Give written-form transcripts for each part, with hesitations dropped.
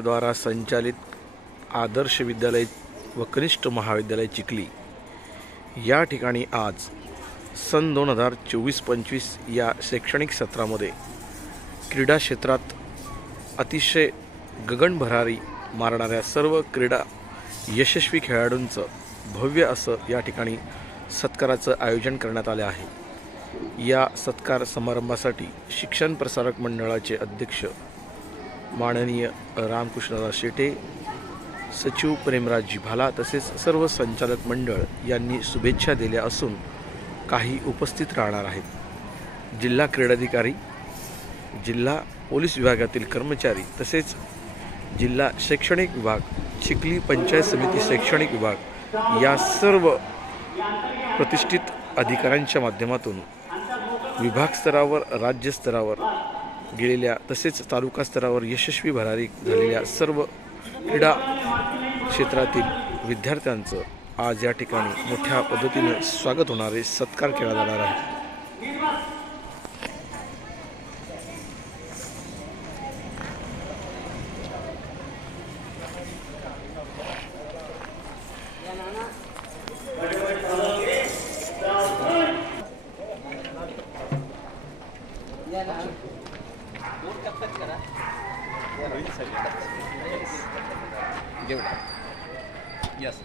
द्वारा संचालित आदर्श विद्यालय व कनिष्ठ महाविद्यालय चिखली या ठिकाणी आज सन 2024-25 या शैक्षणिक सत्रामध्ये क्रीडा क्षेत्रात अतिशय गगनभरारी मारणाऱ्या सर्व क्रीडा यशस्वी खेळाडूंचं भव्य असं या ठिकाणी सत्काराचं आयोजन करण्यात आले आहे। या सत्कार समारंभासाठी शिक्षण प्रसारक मंडळाचे अध्यक्ष माननीय रामकृष्णदास शेटे, सचिव प्रेमराजजी भाला तसेच सर्व संचालक मंडळ यांनी शुभेच्छा दिल्या असून काही उपस्थित राहणार आहेत। जिल्हा क्रीडाधिकारी, जिल्हा पोलीस विभागातील कर्मचारी तसेच जिल्हा शैक्षणिक विभाग, चिखली पंचायत समिती शैक्षणिक विभाग या सर्व प्रतिष्ठित अधिकाऱ्यांच्या माध्यमातून विभाग स्तरावर, राज्य स्तरावर गेलेल्या तसेच तालुका स्तरावर यशस्वी भरारी झालेल्या सर्व क्रीडा क्षेत्रातील विद्यार्थ्यांचं आज या ठिकाणी मोठ्या पद्धतीने स्वागत होणारे सत्कार केला जाणार आहे। Yes.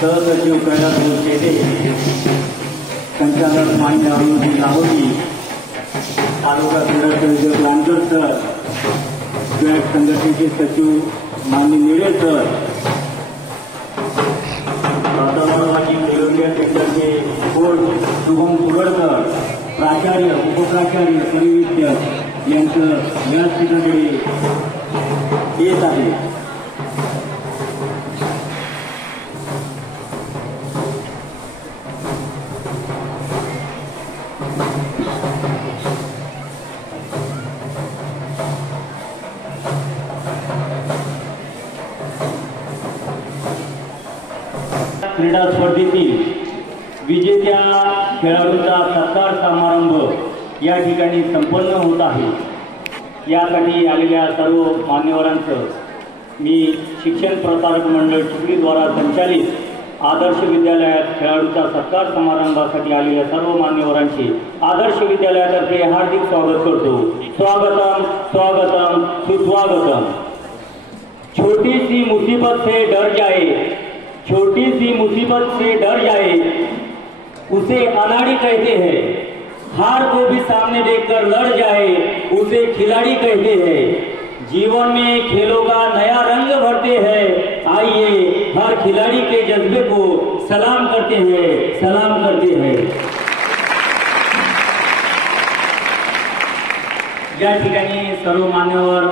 सहसचिव कैलास शेटे, संचालक मान्य अरुण लाहोटी, तालुका क्रीडा संयोजक लांजर सर, स्वयं संघटनेचे सचिव मान्य निळे सर, वातावरणाची कोलंबिया सेक्टरचे कोच शुभम कुरडकर, प्राचार्य, उपप्राचार्य, परिविद्यार्थी यांचं याच ठिकाणी येत आहे। क्रीडा स्पर्धेतील विजेत्या खेळाडूंचा सत्कार समारंभ या ठिकाणी संपन्न होत आहे। यासाठी आलेल्या सर्व मान्यवरांचं मी शिक्षण प्रसारक मंडळ चिखली द्वारा संचालित आदर्श विद्यालयात खेळाडूंचा सत्कार समारंभासाठी आलेल्या सर्व मान्यवरांचे आदर्श विद्यालयातर्फे हार्दिक स्वागत करतो। स्वागतम स्वागतम सुस्वागतम। छोटी सी मुसीबत से डर जाए, छोटी सी मुसीबत से डर जाए, उसे अनाड़ी कहते हैं। हार को भी सामने देखकर लड़ जाए, उसे खिलाड़ी कहते हैं। जीवन में खेलों का नया रंग भरते हैं। आइए हर खिलाड़ी के जज्बे को सलाम करते हैं, सलाम करते हैं। या ठिकाणी सर्व मान्यवर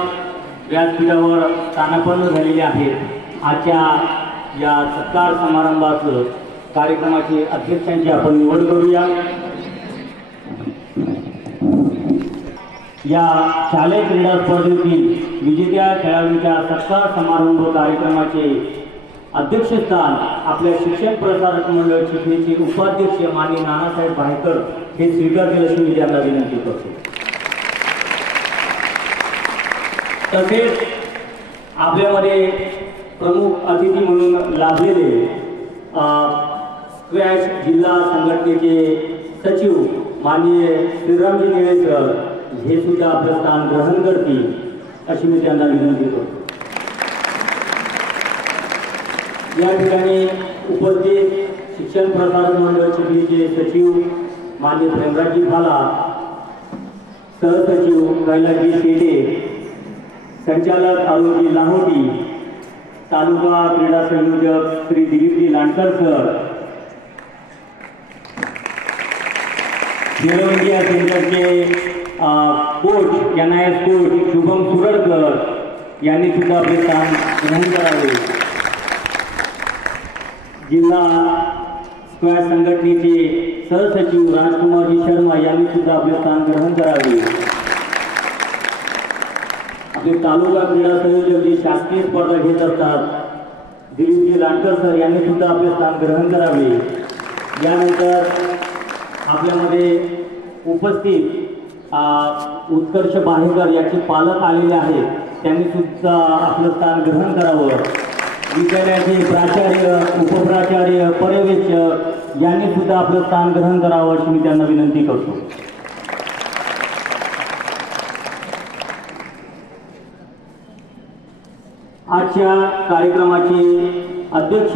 व्यासपीठावर स्थानापन्न झालेले आहेत। आजच्या या सत्कार समारंभाचं कार्यक्रमाचे अध्यक्षांची आपण निवड करूया। या शालेय क्रीडा स्पर्धेतील विजेत्या खेळाडूंच्या सत्कार समारंभ कार्यक्रमाचे अध्यक्षस्थान आपल्या शिक्षण प्रसारक मंडळ चिखलीचे उपाध्यक्ष माननीय नानासाहेब भायकर हे स्वीकारतील अशी मी त्यांना विनंती करतो। तसेच आपल्यामध्ये प्रमुख अतिथी म्हणून लाभलेले स्क्वॅश जिल्हा संघटनेचे सचिव माननीय श्रीरामजी निळेकर हे सुद्धा आपलं स्थान ग्रहण करतील अशी मी त्यांना विनंती करतो। या ठिकाणी उपस्थित शिक्षण प्रसारक मंडळ चिखलीचे सचिव माननीय प्रेमराजजी भाला, सहसचिव कैलासजी शेटे, संचालक आरोजी लाहोटी, तालुका क्रीडा संयोजक श्री दिलीपजी लांडकर सर, खेलो इंडिया सेंटरचे coach NIS coach Shubham Suradkar यांनी सुद्धा आपले स्थान ग्रहण करावे। जिल्हा स्क्वॅश संघटनेचे सहसचिव राजकुमारजी शर्मा यांनी सुद्धा आपले स्थान ग्रहण करावे। आपले तालुका क्रीडा संयोजक जे शासकीय स्पर्धा घेत असतात दिलीपजी लांडकर सर यांनी सुद्धा आपले स्थान ग्रहण करावे। यानंतर आपल्यामध्ये उपस्थित उत्कर्ष बाहेकर याचे पालक आलेले आहेत, त्यांनी सुद्धा आपलं स्थान ग्रहण करावं। विद्यालयाचे प्राचार्य, उपप्राचार्य, पर्यवेक्षक यांनी सुद्धा आपलं स्थान ग्रहण करावं अशी मी त्यांना विनंती करतो। आजच्या कार्यक्रमाचे अध्यक्ष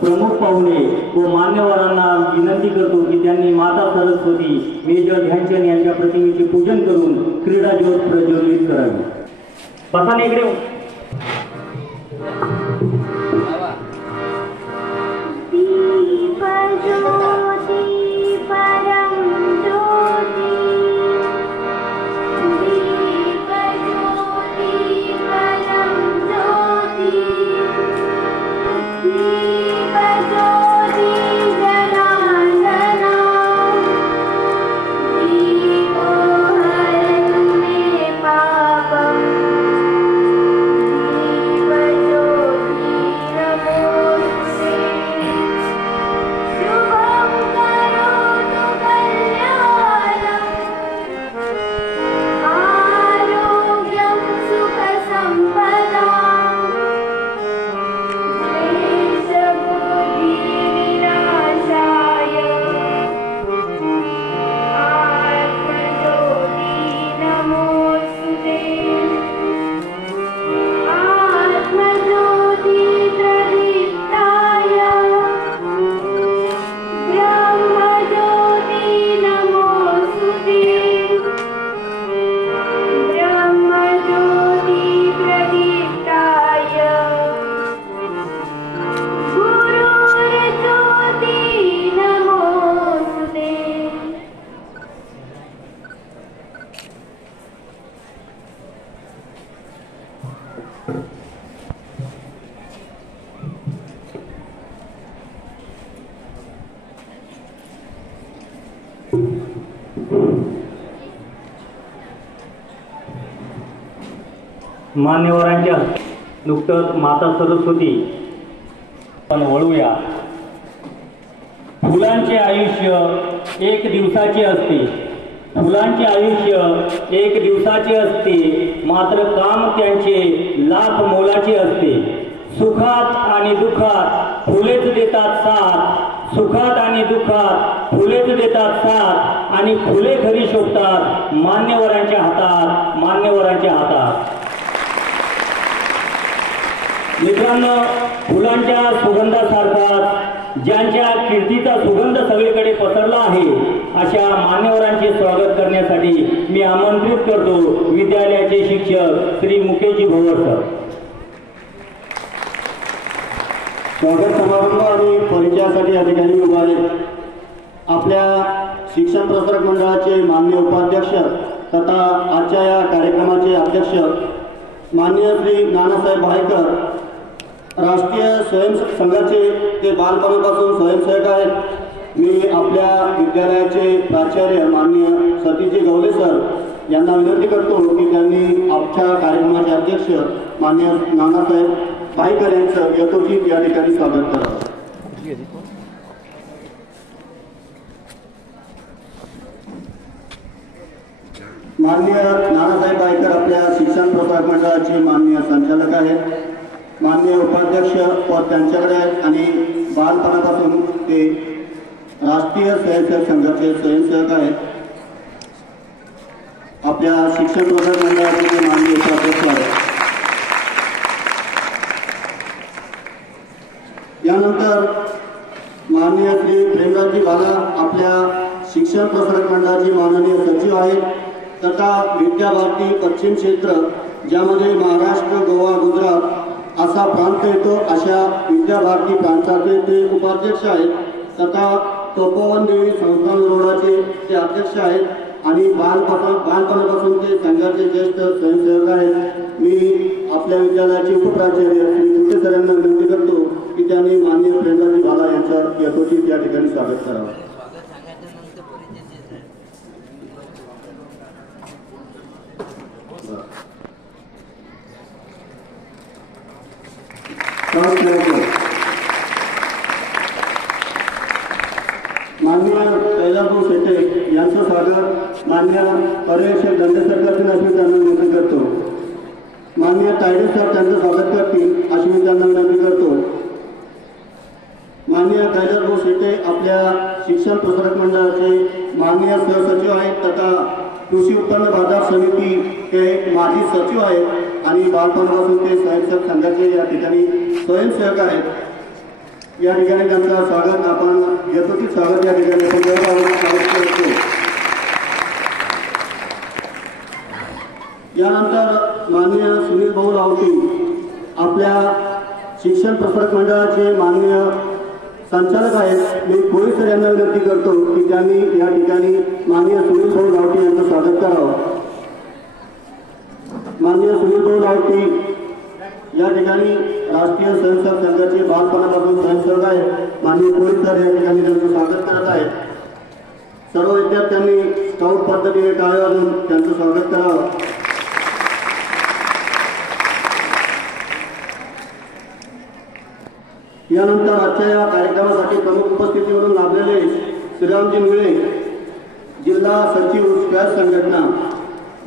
प्रमुख पाहुणे व मान्यवरांना विनंती करतो की त्यांनी माता सरस्वती मेजर ध्यानचंद यांच्या प्रतिमेचे पूजन करून क्रीडा ज्योत प्रज्वलित करावी। बसा इकडे। मान्यवरांच्या नुकतंच माता सरस्वती पण वळूया। फुलांचे आयुष्य एक दिवसाचे असते, फुलांचे आयुष्य एक दिवसाचे असते, मात्र काम त्यांचे लाख मोलाचे असते। सुखात आणि दुःखात फुलेच देतात साथ, सुखात आणि दुःखात फुलेच देतात साथ, आणि फुले खरी शोभतात मान्यवरांच्या हातात, मान्यवरांच्या हातात। मित्रांनो, फुलांच्या सुगंधासारखा ज्यांच्या कीर्तीचा सुगंध सगळीकडे पसरला आहे अशा मान्यवरांचे स्वागत करण्यासाठी मी आमंत्रित करतो विद्यालयाचे शिक्षक श्री मुकेशजी भोवर सर। स्वागत समारंभ आणि परिचयासाठी या ठिकाणी उभा आहे आपल्या शिक्षण प्रसारक मंडळाचे माननीय उपाध्यक्ष तथा आजच्या या कार्यक्रमाचे अध्यक्ष माननीय श्री नानासाहेब भायकर, राष्ट्रीय स्वयंसेवक संघाचे ते बालपणापासून स्वयंसेवक आहेत। मी आपल्या विद्यालयाचे प्राचार्य माननीय सतीजी गवले सर यांना विनंती करतो की त्यांनी आमच्या कार्यक्रमाचे अध्यक्ष माननीय नानासाहेब भाईकर यांचं यथोचित या ठिकाणी स्वागत करावं. माननीय नानासाहेब भाईकर आपल्या शिक्षण प्रसारक मंडळाचे माननीय संचालक आहेत. माननीय उपाध्यक्ष पद त्यांच्याकडे आहेत आणि बालपणापासून ते राष्ट्रीय स्वयंसेवक संघाचे स्वयंसेवक आहेत. आपल्या शिक्षण प्रसारक मंडळाचे ते माननीय उपाध्यक्ष आहेत. यानंतर माननीय श्री प्रेमराजजी बाला आपल्या शिक्षण प्रसारक मंडळाचे माननीय सचिव आहेत तथा विद्याभारती पश्चिम क्षेत्र ज्यामध्ये महाराष्ट्र, गोवा, गुजरात असा प्रांत येतो अशा विद्याभारती प्रांताचे ते उपाध्यक्ष आहेत तथा तपोवन देवी संस्थान रोडाचे ते अध्यक्ष आहेत आणि बालपणापासून ते संघाचे ज्येष्ठ स्वयंसेवक आहेत. मी आपल्या विद्यालयाचे उपप्राचार्य श्री कुटे सर यांना विनंती करतो की त्यांनी माननीय प्रेमराजजी बाला यांचं यथोचित या ठिकाणी स्वागत करावं. माननीय कैलासभाऊ शेटे यांचं स्वागत माननीय पर्यवेक्षक दंड सरकारचे अशी त्यांना विनंती करतो. माननीय तायडे सर त्यांचं स्वागत करतील अशी मी त्यांना विनंती करतो. माननीय कैलासभाऊ शेटे आपल्या शिक्षण प्रसारक मंडळाचे माननीय सहसचिव आहेत तथा कृषी उत्पन्न बाजार समिती ते माजी सचिव आहेत आणि बालपणापासून ते स्वयंसेवक संघाचे या ठिकाणी स्वयंसेवक आहेत. या ठिकाणी त्यांचं स्वागत आपण यथोचित स्वागत या ठिकाणी करतो. यानंतर माननीय सुनील भाऊ रावती आपल्या शिक्षण प्रसारक मंडळाचे माननीय संचालक आहेत. मी कोळी सर यांना विनंती करतो की त्यांनी या ठिकाणी माननीय सुनील भाऊ रावटी यांचं स्वागत करावं. माननीय सुनील भाऊ रावटी या ठिकाणी राष्ट्रीय स्वयंसेवक संघाचे बालपणापासून स्वयंसेवक आहेत. माननीय कोळी सर या ठिकाणी त्यांचं स्वागत करत आहेत. सर्व विद्यार्थ्यांनी स्काउट पद्धतीने टाळ्या वाजवून त्यांचं स्वागत करावं. यानंतर आजच्या या कार्यक्रमासाठी प्रमुख उपस्थिती म्हणून लाभलेले श्रीरामजी मुळे जिल्हा सचिव स्क्वॅश संघटना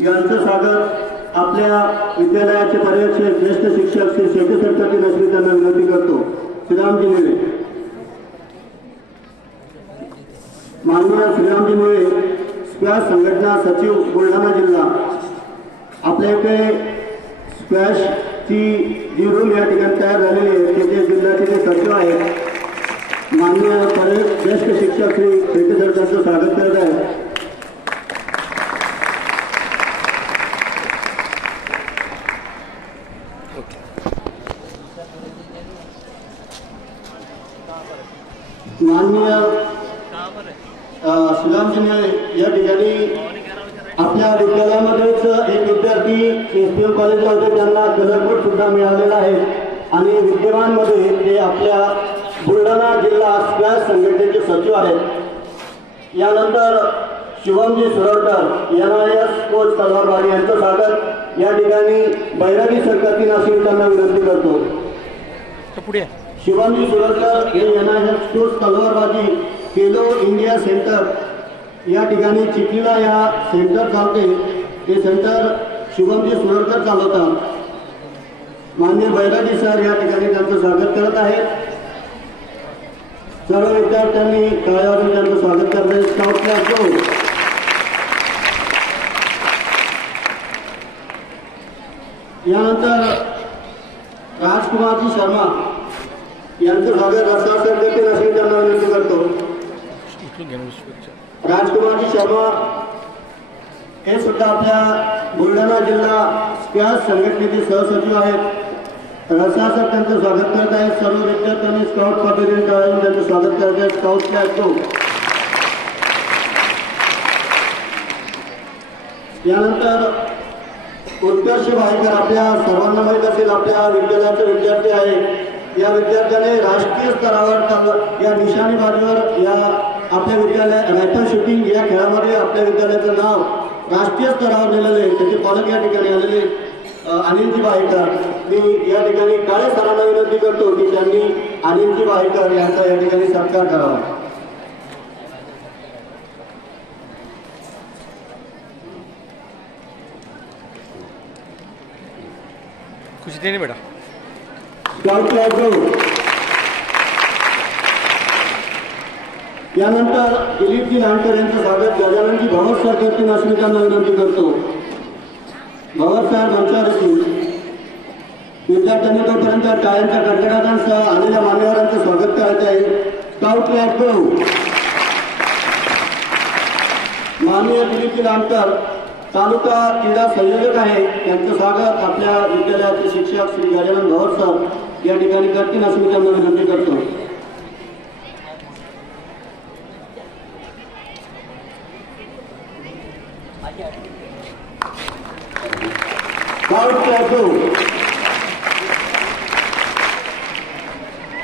यांचं स्वागत आपल्या विद्यालयाचे पर्यवेक्षक ज्येष्ठ शिक्षक श्री शेटे सरकारची नसरी त्यांना विनंती करतो. श्रीरामजी मुळे माननीय श्रीरामजी मुळे स्क्वॅश संघटना सचिव बुलढाणा जिल्हा. आपल्या इथे स्क्वॅश ची जी रूम या ठिकाणी तयार झालेली आहे तिथे जिल्ह्याचे ते सचिव आहेत. माननीय ज्येष्ठ शिक्षक श्री शेटे सर त्यांचं स्वागत करत आहे. माननीय श्रीरामजी या ठिकाणी आपल्या विद्यालयामध्येच एक विद्यार्थी एसपीएम कॉलेजला होते त्यांना कलरकोट सुद्धा मिळालेला आहे आणि विद्यमानमध्ये ते आपल्या बुलढाणा जिल्हा स्क्वॅश संघटनेचे सचिव आहेत. यानंतर शिवमजी सुरडकर NIS कोच तलवारबाजी यांचं स्वागत या ठिकाणी बैरागी सरकारची नाशिक त्यांना विनंती करतो. शिवमजी सुरडकर हे NIS कोच तलवारबाजी खेलो इंडिया सेंटर या ठिकाणी चिखलीला या सेंटर चालते. हे सेंटर शुभमजी सुरडकर चालवतात. माननीय बैरागी सर या ठिकाणी त्यांचं स्वागत करत आहेत. सर्व विद्यार्थ्यांनी टाळ्या वाजवून त्यांचं स्वागत करत आहेत. स्काउटला असो यानंतर राजकुमारजी शर्मा यांचं स्वागत रस्ता सर देखील अशी त्यांना विनंती करतो. राजकुमारजी शर्मा हे सुद्धा आपल्या बुलढाणा जिल्हा स्क्वॅश संघटनेचे सहसचिव आहेत. रसा सर त्यांचं स्वागत करत आहेत. सर्व विद्यार्थ्यांनी स्काउट पद्धतीने टाळून त्यांचं स्वागत करत आहेत. स्काउटला असतो यानंतर उत्कर्ष भाईकर आपल्या सर्वांना माहीत असेल आपल्या विद्यालयाचे विद्यार्थी आहे. या विद्यार्थ्याने राष्ट्रीय स्तरावर या निशाणेबाजीवर या आपल्या विद्यालय रायफल शूटिंग या खेळामध्ये आपल्या विद्यालयाचं नाव राष्ट्रीय स्तरावर नेलेले त्याचे पालक या ठिकाणी आलेले अनिलजी वाहेकर, मी या ठिकाणी काळे सरांना विनंती करतो की त्यांनी अनिलजी वाहेकर यांचा या ठिकाणी सत्कार करावा. कुछ देणे बेटा. यानंतर दिलीपजी लांडकर यांचं स्वागत गजाननजी भगत सर करतील अशी मी त्यांना विनंती करतो. भगत सर मंचावर येतील. विद्यार्थ्यांनी तोपर्यंत टाळ्यांच्या कडकडाटांसह आलेल्या मान्यवरांचं स्वागत करायचं आहे. स्काउट लाडको माननीय दिलीपजी लांडकर तालुका क्रीडा संयोजक आहे, त्यांचं स्वागत आपल्या विद्यालयाचे शिक्षक श्री गजानन भगत सर या ठिकाणी करतील अशी मी त्यांना विनंती करतो.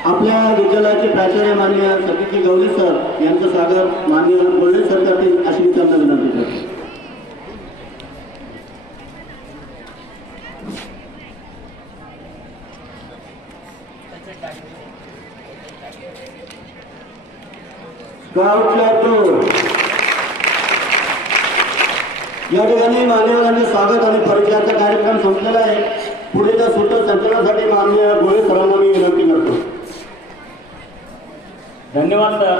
आपल्या विद्यालयाचे प्राचार्य माननीय सतीजी गवले सर यांचं स्वागत माननीय बोलले सर करतील अशी मी त्यांना विनंती करतो. या ठिकाणी मान्यवरांचे स्वागत आणि परिचयाचा कार्यक्रम संपलेला आहे. पुढे त्या सूत्रसंचालनासाठी माननीय गोळे सरांना मी विनंती करतो. धन्यवाद सर.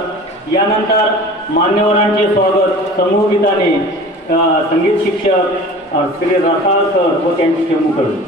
यानंतर मान्यवरांचे स्वागत समूह गीताने संगीत शिक्षक श्री रसाळ सर व त्यांची चमूकडून.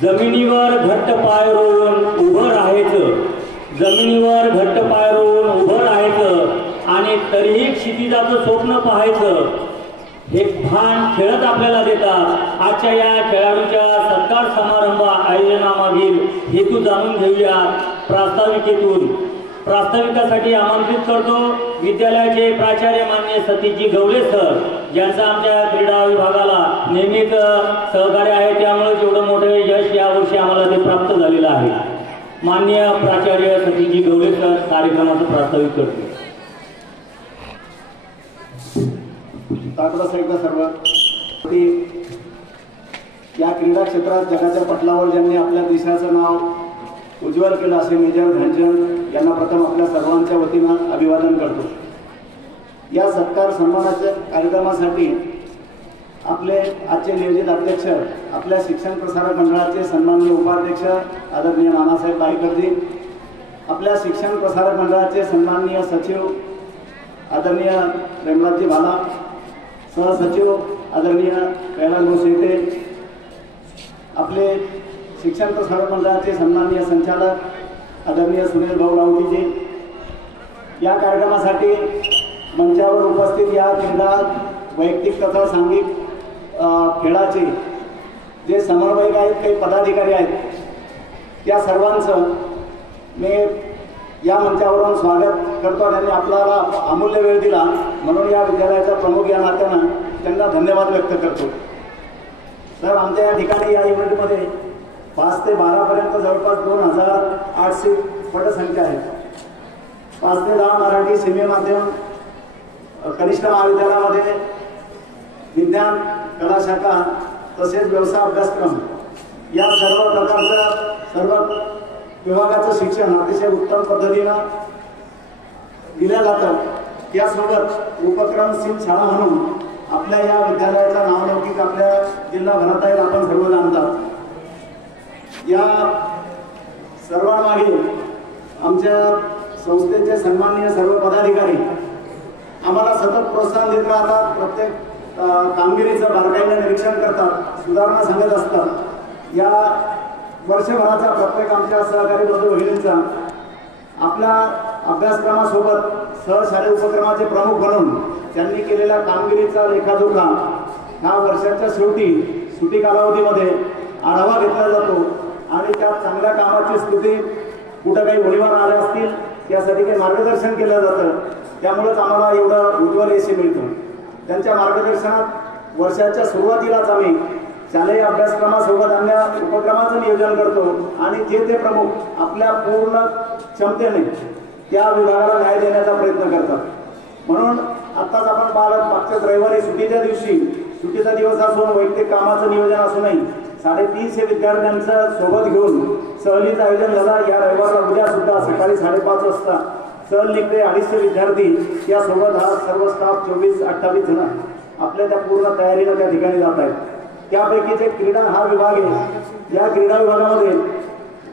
जमिनीवर घट्ट पाय रोवून उभं राहायचं, जमिनीवर घट्ट पाय रोवून उभं राहायचं आणि तरीही क्षितिजाचं स्वप्न पाहायचं, हे भान खेळत आपल्याला देतात. आजच्या या खेळाडूच्या सत्कार समारंभ आयोजनामागील हेतू जाणून घेऊया. प्रास्ताविकासाठी आमंत्रित करतो विद्यालयाचे प्राचार्य मान्य सतीशजी गवळे सर, ज्यांचा आमच्या क्रीडा विभागाला नेहमीच सहकार्य आहे, त्यामुळे एवढं मोठं यश यावर्षी आम्हाला ते प्राप्त झालेलं आहे. मान्य प्राचार्य सतीशजी गवळे सर कार्यक्रमाचं प्रास्ताविक करतो. सर्व या क्रीडा क्षेत्रात जगाच्या पटलावर ज्यांनी आपल्या देशाचं नाव उज्ज्वल केलं असे मेजर ध्यानचंद यांना प्रथम आपल्या सर्वांच्या वतीनं अभिवादन करतो. या सत्कार सन्मानाच्या कार्यक्रमासाठी आपले आजचे नियोजित अध्यक्ष, आपल्या शिक्षण प्रसारक मंडळाचे सन्माननीय उपाध्यक्ष आदरणीय नानासाहेब पायकरजी, आपल्या शिक्षण प्रसारक मंडळाचे सन्माननीय सचिव आदरणीय प्रेमराजजी भाला, सहसचिव आदरणीय कैलास शेटे, आपले शिक्षण प्रसारक मंडळाचे सन्माननीय संचालक आदरणीय सुनील भाऊ राऊतीजी, या कार्यक्रमासाठी मंचावर उपस्थित या क्रीडा वैयक्तिक तथा सांघिक खेळाचे जे समन्वयक आहेत, काही पदाधिकारी आहेत, त्या सर्वांचं मी या मंचावरून स्वागत करतो. त्यांनी आपल्याला अमूल्य वेळ दिला म्हणून या विद्यालयाचा प्रमुख या नात्यानं त्यांना धन्यवाद व्यक्त करतो. सर, आमच्या या ठिकाणी या इव्हेंटमध्ये 5 ते 12 पर्यंत जवळपास 2800 पटसंख्या आहे. 5 ते 10 मराठी सेमी माध्यम कनिष्ठ महाविद्यालयामध्ये विज्ञान कला शाखा तसेच व्यवसाय अभ्यासक्रम या सर्व प्रकारचं सर्व विभागाचं शिक्षण अतिशय उत्तम पद्धतीनं दिलं जातं. त्यासोबत उपक्रमशील शाळा म्हणून आपल्या या विद्यालयाचा नावलौकिक आपल्या जिल्हाभरात आहे, आपण सर्व जाणतात. या सर्वांमागे आमच्या संस्थेचे सन्माननीय सर्व पदाधिकारी आम्हाला सतत प्रोत्साहन देत राहतात. प्रत्येक कामगिरीचं बारकाईनं निरीक्षण करतात, सुधारणा सांगत असतात. या वर्षभराचा प्रत्येक आमच्या सहकारी बंधू भगिनींचा आपल्या अभ्यासक्रमासोबत सहशालेय उपक्रमाचे प्रमुख म्हणून त्यांनी केलेल्या कामगिरीचा लेखाजोखा ह्या वर्षाच्या शेवटी सुट्टी कालावधीमध्ये आढावा घेतला जातो आणि त्या चांगल्या कामाची स्थिती कुठं काही वळीवर आल्या असतील त्यासाठी काही मार्गदर्शन केलं जातं. त्यामुळेच आम्हाला एवढं उज्ज्वल यश मिळतं. त्यांच्या मार्गदर्शनात वर्षाच्या सुरुवातीलाच आम्ही शालेय अभ्यासक्रमासोबत अन्य उपक्रमाचं नियोजन करतो आणि ते प्रमुख आपल्या पूर्ण क्षमतेने त्या विभागाला न्याय देण्याचा प्रयत्न करतात. म्हणून आत्ताच आपण पाहिलं, मागच्याच रविवारी सुट्टीचा दिवस असून वैयक्तिक कामाचं नियोजन असूनही 350 विद्यार्थ्यांचं सोबत घेऊन सहलीचं आयोजन झाला. या रविवारला उद्या सुद्धा सकाळी 5:30 वाजता सहल निघते. 250 विद्यार्थी त्यासोबत हा सर्व स्टाफ 24-28 जण आपल्या त्या पूर्ण तयारीनं त्या ठिकाणी जात आहेत. त्यापैकीच एक क्रीडा हा विभाग आहे. या क्रीडा विभागामध्ये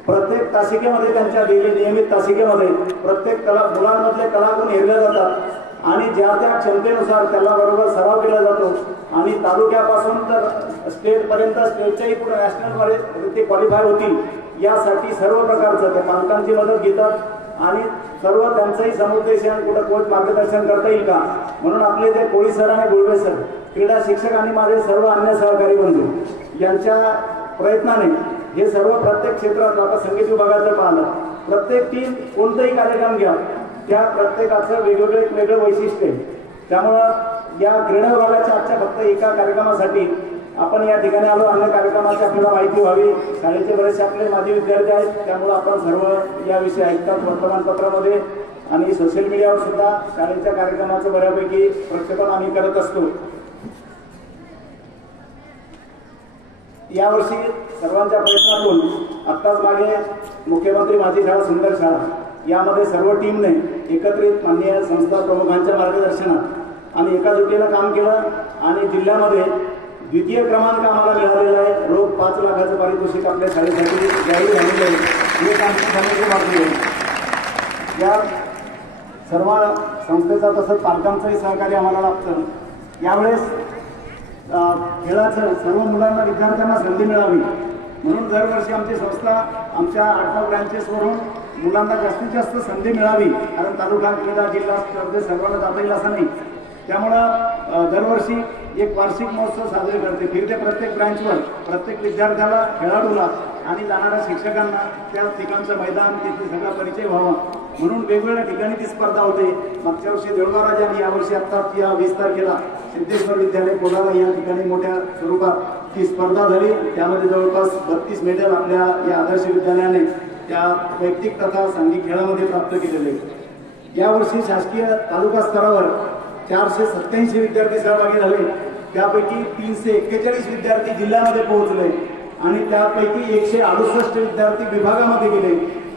प्रत्येक तासिकेमध्ये त्यांच्या नियमित तासिकेमध्ये प्रत्येक मुलांमधले कलागुण हेरले जातात आणि ज्या त्या क्षमतेनुसार त्याला बरोबर सराव केला जातो आणि तालुक्यापासून तर स्टेटपर्यंत, स्टेटच्याही पुढे नॅशनलमध्ये ते क्वालिफाय होतील यासाठी सर्व प्रकारचं त्या पालकांची मदत घेतात आणि सर्व त्यांचंही समुपदेशन कुठं कोच मार्गदर्शन करता येईल का म्हणून आपले जे कोळी सर आणि गुळवे सर क्रीडा शिक्षक आणि माझे सर्व अन्य सहकारी बंधू यांच्या प्रयत्नाने हे सर्व प्रत्येक क्षेत्रात, आता संगीत विभागाचं पाहिलं, प्रत्येक टीम कोणताही कार्यक्रम घ्या त्या प्रत्येकाचं वेगवेगळं वैशिष्ट्य आहे. त्यामुळं या क्रीडा विभागाच्या आजच्या फक्त एका कार्यक्रमासाठी आपण या ठिकाणी आलो. अन्य कार्यक्रमाची आपल्याला माहिती व्हावी. शाळेचे बरेचसे आपले माजी विद्यार्थी आहेत, त्यामुळं आपण सर्व याविषयी ऐकतात वर्तमानपत्रामध्ये आणि सोशल मीडियावर सुद्धा शाळेच्या कार्यक्रमाचं बऱ्यापैकी प्रक्षेपण आम्ही करत असतो. यावर्षी सर्वांच्या प्रयत्नातून आत्ताच मागे मुख्यमंत्री माझी शाळा सुंदर शाळा यामध्ये सर्व टीमने एकत्रित माननीय संस्था प्रमुखांच्या मार्गदर्शनात आणि एकजुटीनं काम केलं आणि जिल्ह्यामध्ये द्वितीय क्रमांक आम्हाला मिळालेला आहे. रोख 5 लाखाचं पारितोषिक आपल्या शाळेसाठी जाहीर झालेलं आहे. हे आमची बातमी आहे. या सर्व संस्थेचा तसंच पालकांचंही सहकार्य आम्हाला लागतं. यावेळेस खेळाचं सर्व मुलांना, विद्यार्थ्यांना संधी मिळावी म्हणून दरवर्षी आमची संस्था आमच्या 8 ब्रँचेसवरून मुलांना जास्तीत जास्त संधी मिळावी, कारण तालुका क्रीडा जिल्हा स्पर्धेत सर्वांना जाता येईल असं नाही, त्यामुळं दरवर्षी एक वार्षिक महोत्सव साजरे करते. फिरते प्रत्येक ब्रँचवर प्रत्येक विद्यार्थ्याला, खेळाडूला आणि जाणाऱ्या शिक्षकांना त्या ठिकाणचं मैदान, तिथे सगळा परिचय व्हावा म्हणून वेगवेगळ्या ठिकाणी ती स्पर्धा होते. मागच्या वर्षी देऊळगाव आणि यावर्षी आत्ताच या 20 तारखेला सिद्धेश्वर विद्यालय कोलारा या ठिकाणी मोठ्या स्वरूपात ती स्पर्धा झाली. त्यामध्ये जवळपास 32 मेडल आपल्या या आदर्श विद्यालयाने त्या वैयक्तिक तथा सांघिक खेळामध्ये प्राप्त केलेले. यावर्षी शासकीय तालुका स्तरावर 487 विद्यार्थी सहभागी झाले. त्यापैकी 341 विद्यार्थी जिल्ह्यामध्ये पोहोचले आणि त्यापैकी 168 विद्यार्थी विभागामध्ये गेले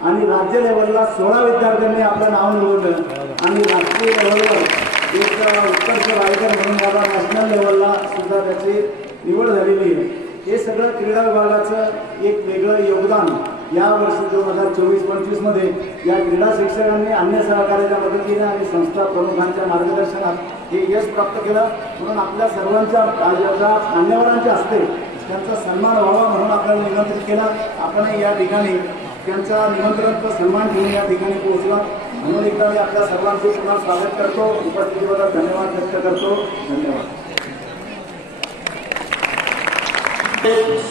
आणि राज्य लेवलला 16 विद्यार्थ्यांनी आपलं नाव निवडलं आणि राष्ट्रीय लेवलवर एक उत्कर्ष रायकर म्हणून मला नॅशनल लेवलला सुद्धा त्याची निवड झालेली आहे. हे सगळं क्रीडा विभागाचं एक वेगळं योगदान या वर्षी 2024-25 मध्ये या क्रीडा शिक्षकांनी अन्य सहकार्याच्या मदतीने आणि संस्था प्रमुखांच्या मार्गदर्शनात हे यश प्राप्त केलं. म्हणून आपल्या सर्वांच्या मान्यवरांच्या हस्ते त्यांचा सन्मान व्हावा म्हणून आपल्याला निमंत्रित केला. आपण या ठिकाणी त्यांचा निमंत्रण सन्मान घेऊन या ठिकाणी पोहोचला म्हणून एकदा मी आपल्या सर्वांचे पुन्हा स्वागत करतो. उपस्थितीबद्दल धन्यवाद व्यक्त करतो. धन्यवाद.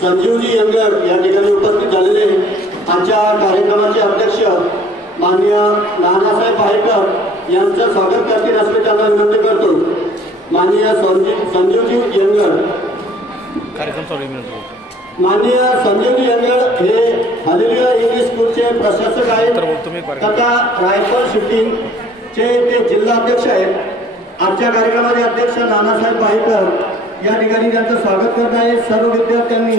संजीवजी यंगर या ठिकाणी उपस्थित झालेले आजच्या कार्यक्रमाचे अध्यक्ष माननीय नानासाहेब पाहेकर यांचं स्वागत करतील असं त्यांना विनंती करतो. माननीय संजीवजी यंगर, माननीय संजीवजी यंगर हे हालेलुया इंग्लिश स्कूलचे प्रशासक आहेत तथा रायफल शूटिंगचे ते जिल्हा अध्यक्ष आहेत. आजच्या कार्यक्रमाचे अध्यक्ष नानासाहेब पाहेकर या ठिकाणी त्यांचं स्वागत करत आहे. सर्व विद्यार्थ्यांनी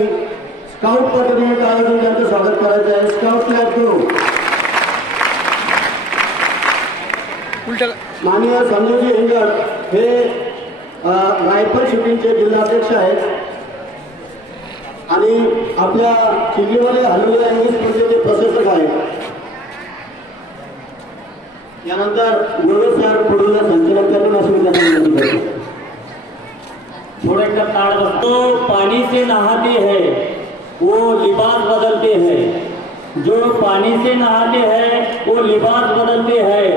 स्काउट पद्धतीने टाळा देऊन त्यांचं स्वागत करायचं आहे. स्काउट फ्लॅग घेऊ. माननीय संजीवजी यंगर हे रायफल शूटिंगचे जिल्हाध्यक्ष आहेत आणि आपल्या चिखलीमध्ये हालेलुया इंग्लिश स्कूलचे ते प्रशासक आहेत. यानंतर गुरु सर पुढील संचालन करून असं त्यांना विनंती करतो. थोड़ा सा ताड़ बस। तो पानी से नहाते हैं वो लिबास बदलते हैं, जो पानी से नहाते हैं वो लिबास बदलते हैं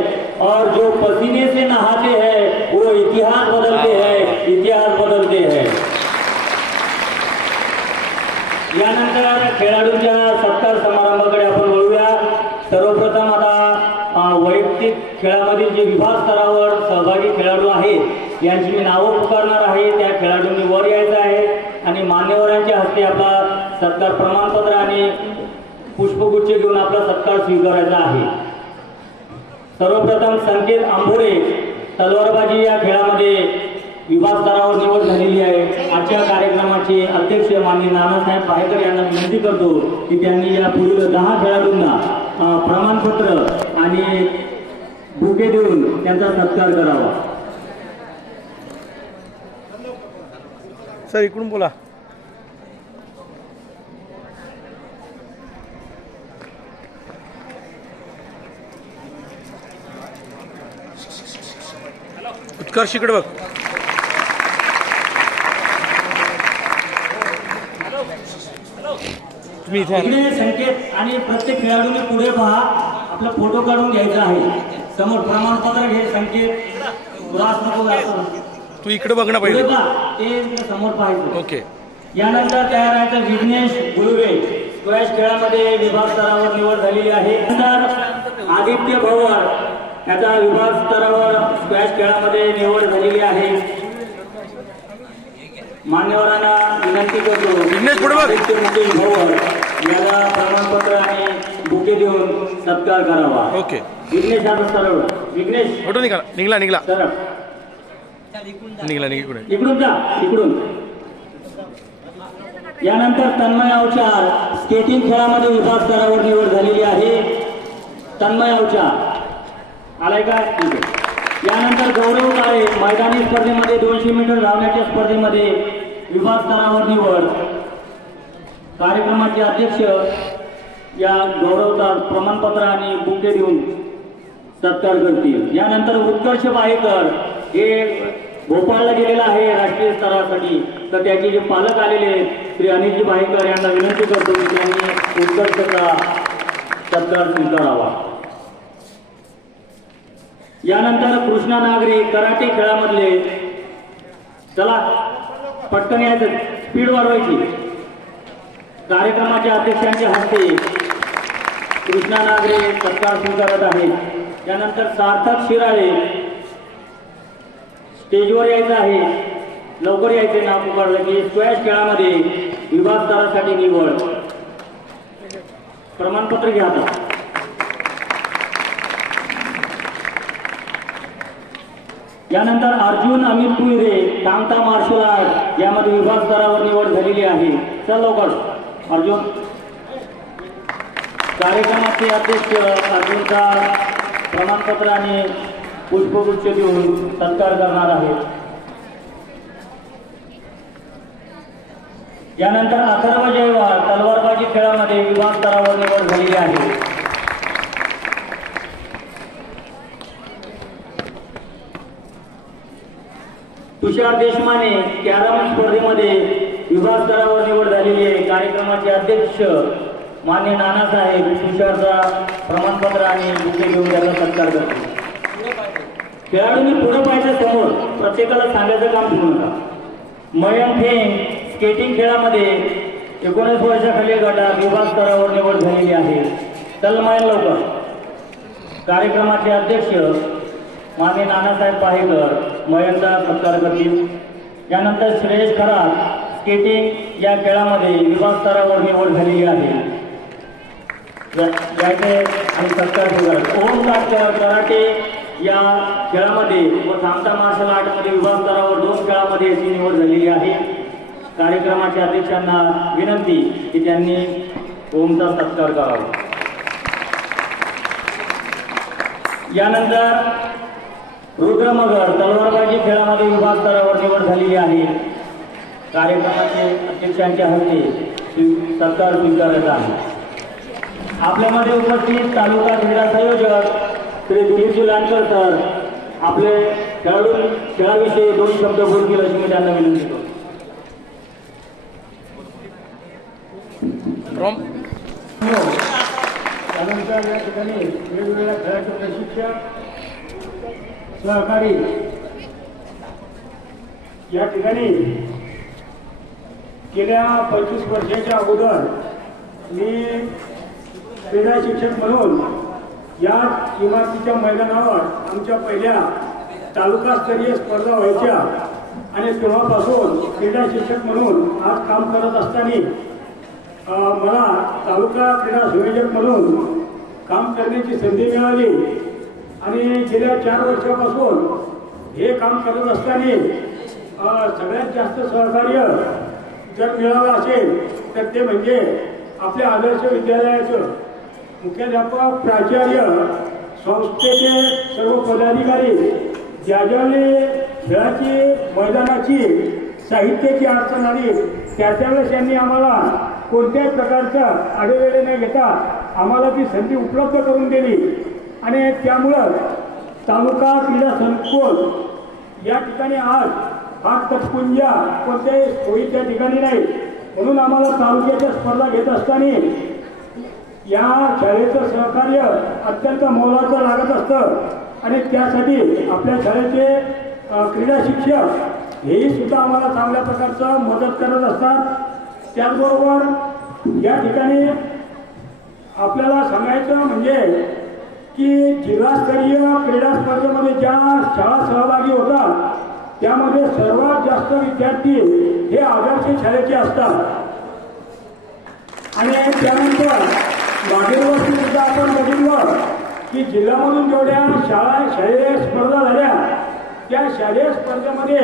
और जो पसीने से नहाते हैं वो इतिहास बदलते हैं, इतिहास बदलते हैं. यानंतर खेळाडूंच्या सत्कार समारंभाकडे आपण वळूया. सर्वप्रथम आता वैयक्तिक खेळामधील जे विभाग स्तरावर सहभागी खेळाडू आहेत यांची मी नावं पुकारणार आहे. त्या खेळाडूंनी वर यायचं आहे आणि मान्यवरांच्या हस्ते आपला सत्कार प्रमाणपत्र आणि पुष्पगुच्छ घेऊन आपला सत्कार स्वीकारायचा आहे. सर्वप्रथम संकेत आंबोरे, तलवारबाजी या खेळामध्ये विभाग स्तरावर निवड झालेली आहे. आजच्या कार्यक्रमाचे अध्यक्ष माननीय नानासाहेब पाहेकर यांना विनंती करतो की त्यांनी या पुढील 10 खेळाडूंना प्रमाणपत्र आणि बुके देऊन त्यांचा सत्कार करावा. सर इकडून बोला. उत्कर्ष इकडे बघ. तुम्ही इथे संकेत आणि प्रत्येक खेळाडूने पुढे पहा. आपला फोटो काढून घ्यायचा आहे. समोर प्रमाणपत्र घे. संकेत तू इकडे बघ ना पहिले. ते समोर पाहायचं. ओके. यानंतर तयार आहे विघ्नेश गुळवे, स्क्वॅश खेळामध्ये विभाग स्तरावर निवड झालेली आहे. नंतर आदित्य भवर याचा विभाग स्तरावर स्क्वॅश खेळामध्ये निवड झालेली आहे. मान्यवरांना विनंती करतो आदित्य मुकेश भवर याला प्रमाणपत्र आणि बुके देऊन सत्कार करावा. ओके. विघ्नेश आता सरळ. विघ्नेश फोटो निघाला निघाला सरळ निघाला इकडे. इकडून जा. इकडून. यानंतर तन्मय अवचार स्केटिंग खेळामध्ये विभाग स्तरावर निवड झालेली आहे. तन्मय अवचार आलाय का? यानंतर गौरव काळे मैदानी स्पर्धेमध्ये 200 मीटर धावण्याच्या स्पर्धेमध्ये विभाग स्तरावर निवड. कार्यक्रमाचे अध्यक्ष या गौरवचा प्रमाणपत्र आणि बुके देऊन सत्कार करतील. यानंतर उत्कर्ष पाहेकर हे भोपाळला गेलेला आहे राष्ट्रीय स्तरासाठी, तर त्याचे जे पालक आलेले आहेत श्री अनिलजी भाईकर यांना विनंती करतो की त्यांनी उत्कृष्टता सत्कार स्वीकारावा. यानंतर कृष्णा नागरी कराटे खेळामधले, चला पटकन यायचं, स्पीड वाढवायची. कार्यक्रमाच्या अध्यक्षांच्या हस्ते कृष्णा नागरे सत्कार स्वीकारत आहेत. त्यानंतर सार्थक शिराळे स्टेजवर यायचं आहे, लवकर यायचे. नाव पुकारलं की स्क्वॅश खेळामध्ये विभाग स्तरासाठी निवड, प्रमाणपत्र घ्या. यानंतर अर्जुन अमित पुईरे टांगता मार्शल आर्ट यामध्ये विभाग स्तरावर निवड झालेली आहे. चल लवकर अर्जुन. कार्यक्रमाचे अध्यक्ष अर्जुनचा प्रमाणपत्र आणि पुष्पगुच्छ देऊन सत्कार करणार आहेत. यानंतर अथर्व जयवार तलवारबाजी खेळामध्ये विभाग स्तरावर निवड झालेली आहे. तुषार देशमाने कॅरम स्पर्धेमध्ये विभाग स्तरावर निवड झालेली आहे. कार्यक्रमाचे अध्यक्ष मान्य नानासाहेब तुषारचा प्रमाणपत्र आणि बुके घेऊन त्याचा सत्कार करतो. खेळाडूंनी पुढे पाहायचं, समोर प्रत्येकाला सांगायचं काम करू नका. मयंक फेंग स्केटिंग खेळामध्ये 19 वर्षाखाली गटात विभाग स्तरावर निवड झालेली आहे. चल मायल लवकर. कार्यक्रमाचे अध्यक्ष मान्य नानासाहेब पाहेकर मयंकचा सत्कार करतील. यानंतर श्रेयस खरात स्केटिंग या खेळामध्ये विभाग स्तरावर निवड झालेली आहे. याचे आणि सत्कार स्वीकारत. ओम ताटकर कराटे या खेळामध्ये व थांबता मार्शल आर्टमध्ये विभाग स्तरावर 2 खेळामध्ये याची निवड झालेली आहे. कार्यक्रमाच्या अध्यक्षांना विनंती की त्यांनी ओमचा सत्कार करावा. यानंतर रुद्रमगर तलवारबाजी खेळामध्ये विभाग स्तरावर निवड झालेली आहे. कार्यक्रमाचे अध्यक्षांच्या हस्ते सत्कार स्वीकारत आहे. आपल्यामध्ये उपस्थित तालुका क्रीडा संयोजक श्री दिलीपजी लांडकर सर आपले खेळाविषयी 2 शब्द बोलतील अशी मी त्यांना विनंती करतो. त्यानंतर या ठिकाणी वेगवेगळ्या खेळाचे प्रशिक्षक सहकारी या ठिकाणी गेल्या 25 वर्षाच्या अगोदर मी क्रीडा शिक्षक म्हणून या इमारतीच्या मैदानावर आमच्या पहिल्या तालुकास्तरीय स्पर्धा व्हायच्या आणि तेव्हापासून क्रीडा शिक्षक म्हणून आज काम करत असताना मला तालुका क्रीडा संयोजक म्हणून काम करण्याची संधी मिळाली आणि गेल्या 4 वर्षापासून हे काम करत असताना सगळ्यात जास्त सहकार्य जर मिळालं असेल तर ते म्हणजे आपल्या आदर्श विद्यालयाचं मुख्याध्यापक, प्राचार्य, संस्थेचे सर्व पदाधिकारी, ज्यावेळी खेळाची मैदानाची साहित्याची अडचण आली त्यावेळेस त्यांनी आम्हाला कोणत्याही प्रकारचं आढेवेढे न घेता आम्हाला ती संधी उपलब्ध करून दिली आणि त्यामुळं तालुका क्रीडा संकुल या ठिकाणी आज फार तटपुंजा कोणत्याही सोयीच्या ठिकाणी नाही. म्हणून आम्हाला तालुक्याच्या स्पर्धा घेत असताना या शाळेचं सहकार्य अत्यंत मोलाचं लागत असतं आणि त्यासाठी आपल्या शाळेचे क्रीडा शिक्षक हेही सुद्धा आम्हाला चांगल्या प्रकारचं मदत करत असतात. त्याचबरोबर या ठिकाणी आपल्याला सांगायचं म्हणजे की जिल्हास्तरीय क्रीडा स्पर्धेमध्ये ज्या शाळा सहभागी होतात त्यामध्ये सर्वात जास्त विद्यार्थी हे आदर्श शाळेचे असतात आणि त्यानंतर मागील वर्षी सुद्धा आपण बघितलं की जिल्ह्यामधून जेवढ्या शालेय स्पर्धा झाल्या त्या शालेय स्पर्धेमध्ये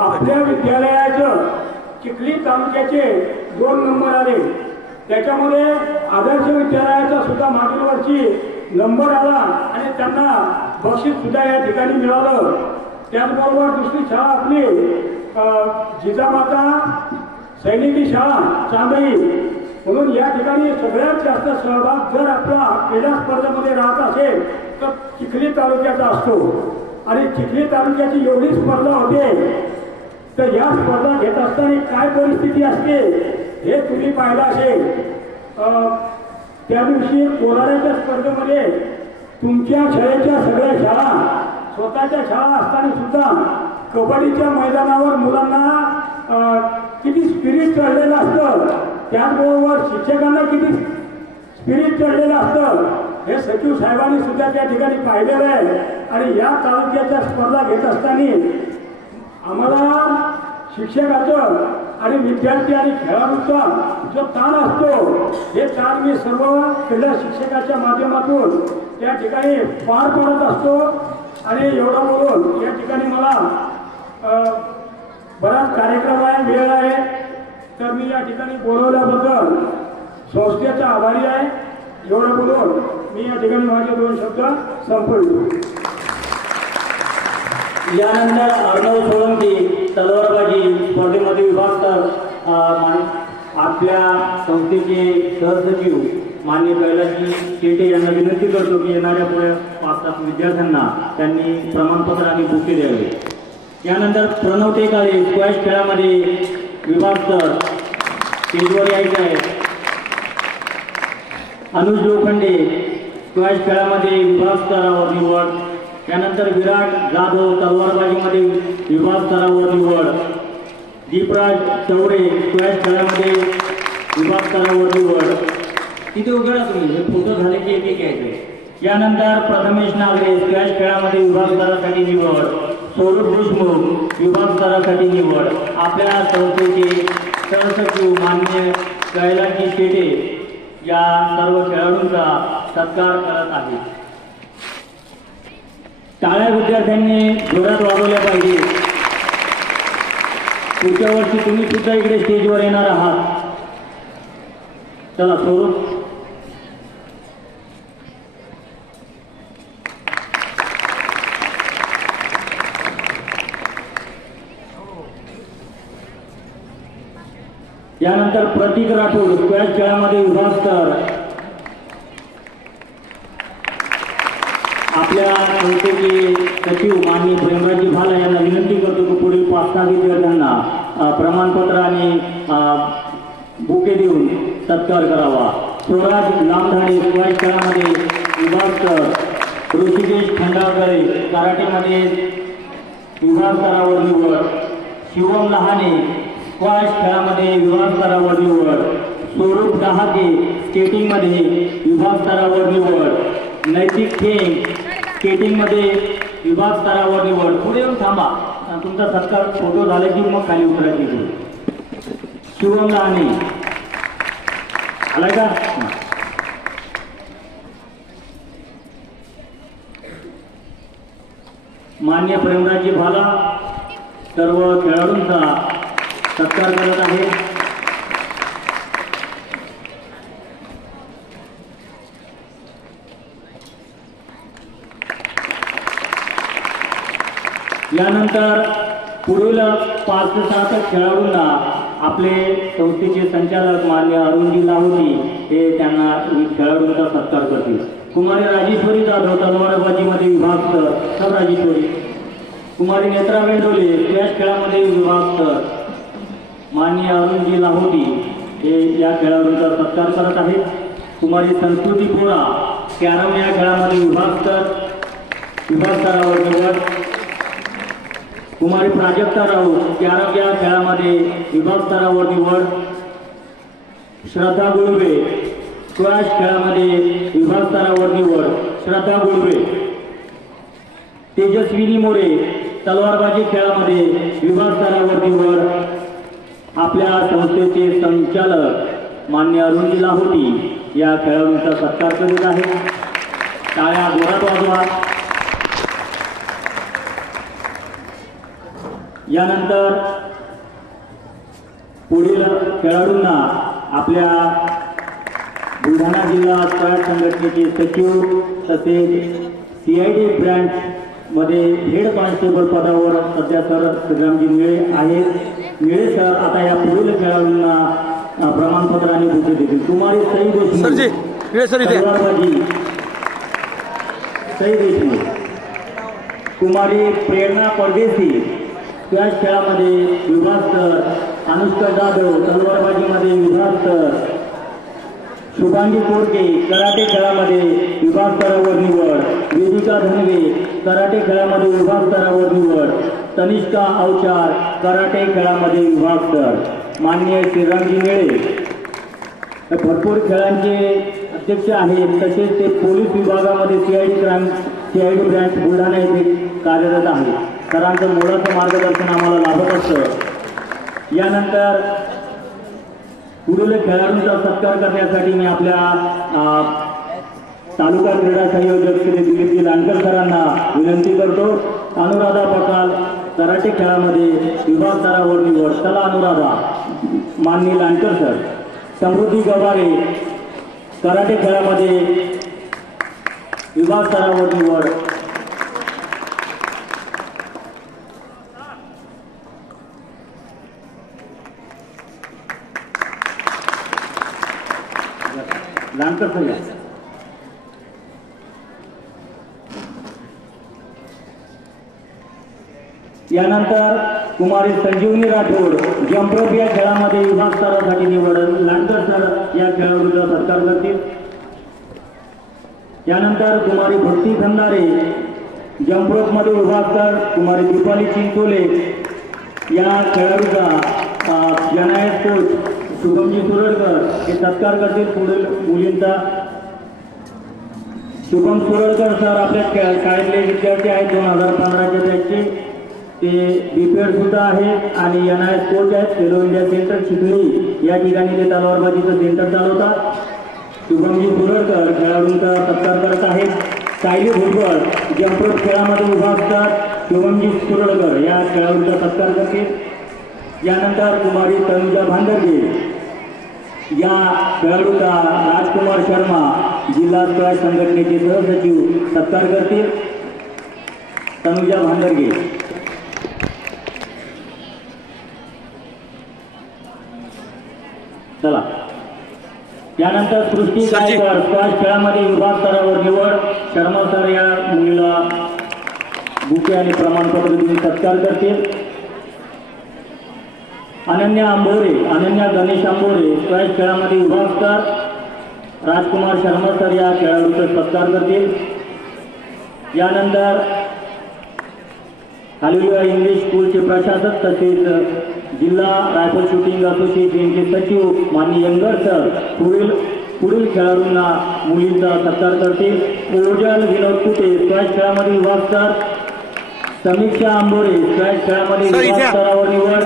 आपल्या विद्यालयाचं चिखली तालुक्याचे 2 नंबर आले. त्याच्यामध्ये आदर्श विद्यालयाचा सुद्धा मागील वर्षी नंबर आला आणि त्यांना बक्षीस सुद्धा या ठिकाणी मिळालं. त्याचबरोबर दुसरी शाळा आपली जिजामाता सैनिकी शाळा चांदई. म्हणून या ठिकाणी सगळ्यात जास्त सहभाग जर आपला क्रीडा स्पर्धेमध्ये राहत असेल तर चिखली तालुक्याचा असतो. आणि चिखली तालुक्याची एवढी स्पर्धा होते तर या स्पर्धा घेत असताना काय परिस्थिती असते हे तुम्ही पाहिलं असेल. त्या दिवशी कोलाऱ्याच्या स्पर्धेमध्ये तुमच्या शाळेच्या सगळ्या शाळा स्वतःच्या शाळा असताना सुद्धा कबड्डीच्या मैदानावर मुलांना किती स्पिरिट चढलेलं असतं, त्याचबरोबर शिक्षकांना किती स्पिरिट चढलेलं असतं हे सचिव साहेबांनी सुद्धा त्या ठिकाणी पाहिलेलं आहे. आणि या तालुक्याच्या स्पर्धा घेत असताना आम्हाला शिक्षकाचं आणि विद्यार्थी आणि खेळाडूचा जो ताण असतो हे ताण मी सर्व क्रीडा शिक्षकाच्या माध्यमातून त्या ठिकाणी पार पडत असतो. आणि एवढं बोलून या ठिकाणी मला बराच कार्यक्रम आहे, वेळ आहे, तर मी या ठिकाणी बोलवल्याबद्दल संस्थेचा आभारी आहे. एवढं बोलून मी या ठिकाणी माझे 2 शब्द संपवतो. यानंतर अर्णव सोळंकी तलवारबाजी स्पर्धेमध्ये विभागतर आपल्या संस्थेचे सहसचिव माननीय कैलासजी शेटे यांना विनंती करतो की येणाऱ्या पुढे 5-7 विद्यार्थ्यांना त्यांनी प्रमाणपत्र आणि बुके द्यावे. यानंतर प्रणव टेकाळे स्क्वॅश खेळामध्ये विभागतर स्टेजवर यायचे आहे. अनुज लोखंडे स्क्वॅश खेळामध्ये विभाग स्तरावर निवड. त्यानंतर विराट जाधव तलवारबाजीमध्ये विभाग स्तरावर निवड. दीपराज चौरे स्क्वॅश खेळामध्ये विभाग स्तरावर निवड. तिथे उघडा तुम्ही हे फोटो झाले की एक यायचे. यानंतर प्रथमेश नागरे स्क्वॅश खेळामध्ये विभाग स्तरासाठी निवड. सौरभ देशमुख विभाग स्तरासाठी निवड. आपल्या संस्थेचे सहसचिव माननीय कैलासजी शेटे या सर्व खेळाडूंचा सत्कार करत आहेत. टाळ्या विद्यार्थ्यांनी जोरात वाजवल्या पाहिजे. पुढच्या वर्षी तुम्ही सुद्धा इकडे स्टेजवर येणार आहात. चला सौरभ. यानंतर प्रतीक राठोड स्क्वॅश खेळामध्ये विभाग स्तर. आपल्या संस्थेचे सचिव माननीय प्रेमराजी भाला यांना विनंती करतो की पुढील 5-6 विद्यार्थ्यांना प्रमाणपत्र आणि बुके देऊन सत्कार करावा. स्वराज लांबधाडे स्क्वॅश खेळामध्ये विभाग स्तर. ऋषिकेश खंडाळकरे कराटेमध्ये विभाग स्तरावर निवड. शिवम लहाने स्क्वॅश खेळामध्ये विभाग स्तरावर निवड. स्वरूप डहाके स्केटिंगमध्ये विभाग स्तरावर निवड. नैतिक खेंग स्केटिंगमध्ये विभाग स्तरावर निवड. पुढे येऊन थांबा, तुमचा सत्कार फोटो झाला की मग खाली उतरायची. शिवम लहाने आलाय का? मान्य प्रेमराजी भाला सर्व खेळाडूंचा सत्कार करत आहे. यानंतर पुढील 5 ते 7 खेळाडूंना आपले संस्थेचे संचालक मान्य अरुणजी लाहोटी हे त्यांना खेळाडूंचा सत्कार करतील. कुमारी राजेश्वरी जाधव तलवारबाजीमध्ये विभाग स्तर. सब राजेश्वरी. कुमारी नेत्रा वेंडोले स्क्वॅश खेळामध्ये विभाग स्तर. माननीय अरुणजी लाहोटी हे या खेळाडूंचा सत्कार करत आहेत. कुमारी संस्कृती पोरा कॅरम या खेळामध्ये विभाग स्तरावर निवड. कुमारी प्राजक्ता राऊत कॅरम या खेळामध्ये विभाग स्तरावर निवड. श्रद्धा गुळवे स्क्वॅश खेळामध्ये विभाग स्तरावर निवड. श्रद्धा गुळवे. तेजस्विनी मोरे तलवारबाजी खेळामध्ये विभाग स्तरावर निवड. आपल्या संस्थेचे संचालक मान्य अरुणजी लाहोटी या खेळाडूंचा सत्कार करीत आहेत. टाळ्या जोरात वाजवा. यानंतर पुढील खेळाडूंना आपल्या बुलढाणा जिल्हा स्क्वॅश संघटनेचे सचिव तसेच CID ब्रँच मध्ये हेड कॉन्स्टेबल पदावर सध्या सर श्रीरामजी निळे आहेत. निळे सर आता या पुढील खेळाडूंना प्रमाणपत्र आणि बुके देतील. कुमारी सई देशमुख तलवारबाजी. सई देशमुख कुमारी प्रेरणा परदेशी स्क्वॅश खेळामध्ये विभाग स्तर, अनुष्का जाधव तलवारबाजीमध्ये विभाग स्तर, शुभांगी कोरके कराटे खेळामध्ये विभाग स्तरावर निवड, वेदिका धनवे कराटे खेळामध्ये विभाग स्तरावर निवड, तनिष्का अवचार कराटे खेळामध्ये विभाग स्तर। माननीय श्रीरामजी मेळे भरपूर खेळांचे अध्यक्ष आहेत, तसेच ते पोलीस विभागामध्ये CID ब्रँच बुलढाणा येथे कार्यरत आहे। सरांचं मोलाचं मार्गदर्शन आम्हाला लाभत असतं। यानंतर पुढील खेळाडूंचा सत्कार करण्यासाठी मी आपल्या तालुका क्रीडा संयोजक श्री दिलीपजी लांडकर सरांना विनंती करतो। अनुराधा पकाल कराटे खेळामध्ये विभाग स्तरावर निवड, चला अनुराधा। माननीय लांडकर सर। समृद्धी गवारे कराटे खेळामध्ये विभाग स्तरावर निवड, लांडकर सर। यानंतर कुमारी संजीवनी राठोड जम्परोप या खेळामध्ये विभाग स्तरासाठी निवड, लांडकर सर या खेळाडूचा सत्कार करतील। यानंतर कुमारी भक्ती खंदारे जम्परोप मध्ये विभाग स्तर, कुमारी दीपाली चिंचोले या खेळाडूचा NIS कोच शुभमजी सुरडकर हे सत्कार करतील। पुढील मुलींचा शुभम सुरडकर सर आपल्या शाळेतले विद्यार्थी आहेत, 2015च्या बॅचचे, ते बीपीएड सुद्धा आहेत आणि NIS कोच आहेत। खेलो इंडिया सेंटर चिखली या ठिकाणी ते तलवारबाजीचं सेंटर चालवतात। शुभमजी सुरडकर खेळाडूंचा सत्कार करत आहेत। सायली भुजबळ जम्परोप खेळामध्ये विभाग स्तर, शुभमजी सुरडकर या खेळाडूंचा सत्कार करतील। यानंतर कुमारी तनुजा भांडरगे या खेळाडूचा राजकुमार शर्मा जिल्हा स्क्वॅश संघटनेचे सहसचिव सत्कार करतील। तनुजा भांडरगे। चला। यानंतर सृष्टी गायकर स्क्वॅश खेळामध्ये विभाग स्तरावर निवड, शर्मा सर या मुलीला बुके आणि प्रमाणपत्र देऊन सत्कार करतील। अनन्या गणेश आंबोरे स्क्वॅश खेळामध्ये विभाग स्तर, राजकुमार शर्मा सर या खेळाडूचा सत्कार करतील। यानंतर हालेलुया इंग्लिश स्कूलचे प्रशासक तसेच जिल्हा रायफल शूटिंग असोसिएशनचे सचिव माननीय यंगर सर पुढील खेळाडूंना मुलींचा सत्कार करतील। ओजल विनोद कुटे स्क्वॅश खेळामध्ये विभाग स्तर, समीक्षा आंबोरे स्क्वॅश खेळामध्ये विभाग स्तरावर निवड,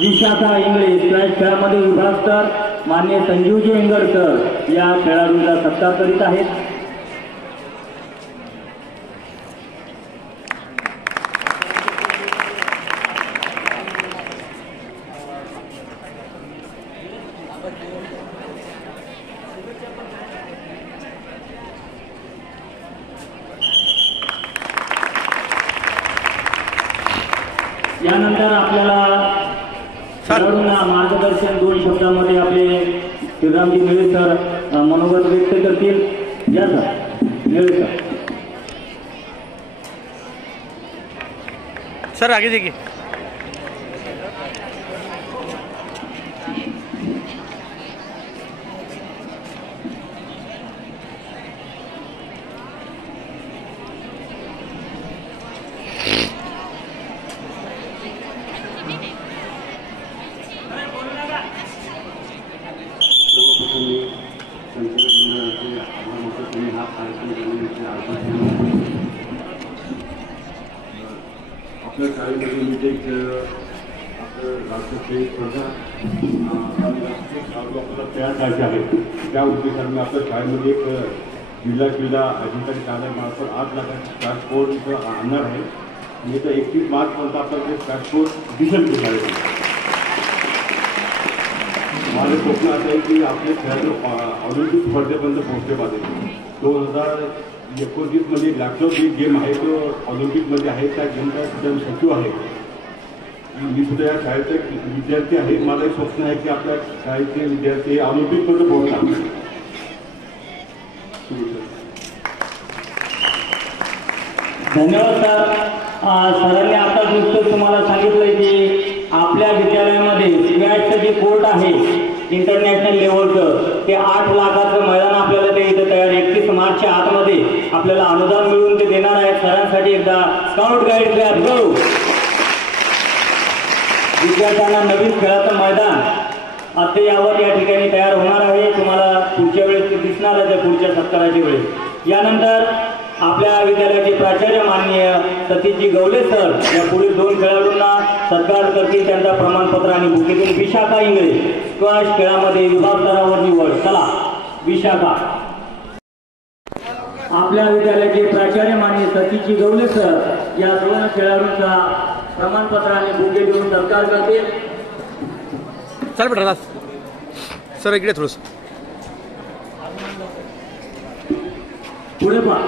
विशाखा इंगळे स्क्वॅश खेळामध्ये विभाग स्तर, माननीय संजीवजी एंगर सर या खेळाडूंचा सत्कार करीत आहेत। यानंतर आपल्याला खेळाडूंना मार्गदर्शन 2 शब्दामध्ये आपले श्रीरामजी मेळे सर मनोगत व्यक्त करतील। या सर मेळे सर आगे देखिए। आपल्या शाळेमध्ये एक आपलं राष्ट्रीय स्पर्धा आपल्याला तयार करायचे आहेत। त्या उद्देशाने आपल्या शाळेमध्ये एक जिल्हा क्रीडा अधिकारी कार्यालयामार्फत 8 लाखाची स्क्वॅश कोर्ट आणणार आहे आणि तर 31 मार्चपर्यंत आपल्याला ते स्क्वॅश कोर्ट दिसेल की शाळेमध्ये। माझं स्वप्न असं आहे की आपले खेळाडू ऑलिम्पिक स्पर्धेपर्यंत पोहोचले पाहिजे। 2029 मध्ये लॅपटॉप एक गेम आहे तो ऑलिम्पिकमध्ये आहे, त्या गेमचा सुद्धा सचिव आहे। मी सुद्धा या शाळेचे विद्यार्थी आहे। मला एक स्वप्न आहे की आपल्या शाळेचे विद्यार्थी ऑलिम्पिकमध्ये पोहोचतात। धन्यवाद सर. सरांनी आता नुकतंच तुम्हाला सांगितलंय की आपल्या विद्यालयामध्ये स्क्वॅशचं जे कोर्ट आहे इंटरनॅशनल लेवलचं ते 8 लाखाचं मैदान आपल्याला ते इथं तयार 31 मार्चच्या आतमध्ये आपल्याला अनुदान मिळवून ते देणार आहे. सरांसाठी एकदा स्काउट गाईड क्लब गो. विद्यार्थ्यांना नवीन खेळाचं मैदान अद्ययावत या ठिकाणी तयार होणार आहे. तुम्हाला पुढच्या वेळेस ते दिसणार आहे पुढच्या सत्काराच्या वेळेस. यानंतर आपल्या विद्यालयाचे प्राचार्य माननीय सतीशजी गवले सर या पुढील 2 खेळाडूंना सत्कार करतील. त्यांचा प्रमाणपत्र आणि बुकेतून विशाखा इंगळे स्क्वॅश खेळामध्ये विभाग स्तरावर निवड. चला विशाखा. आपल्या विद्यालयाचे प्राचार्य माननीय सतीशजी गवले सर या 2 खेळाडूंचा प्रमाणपत्र आणि बुके देऊन सत्कार करतील. चल बेटा सर इकडे थोडस पुढे पहा.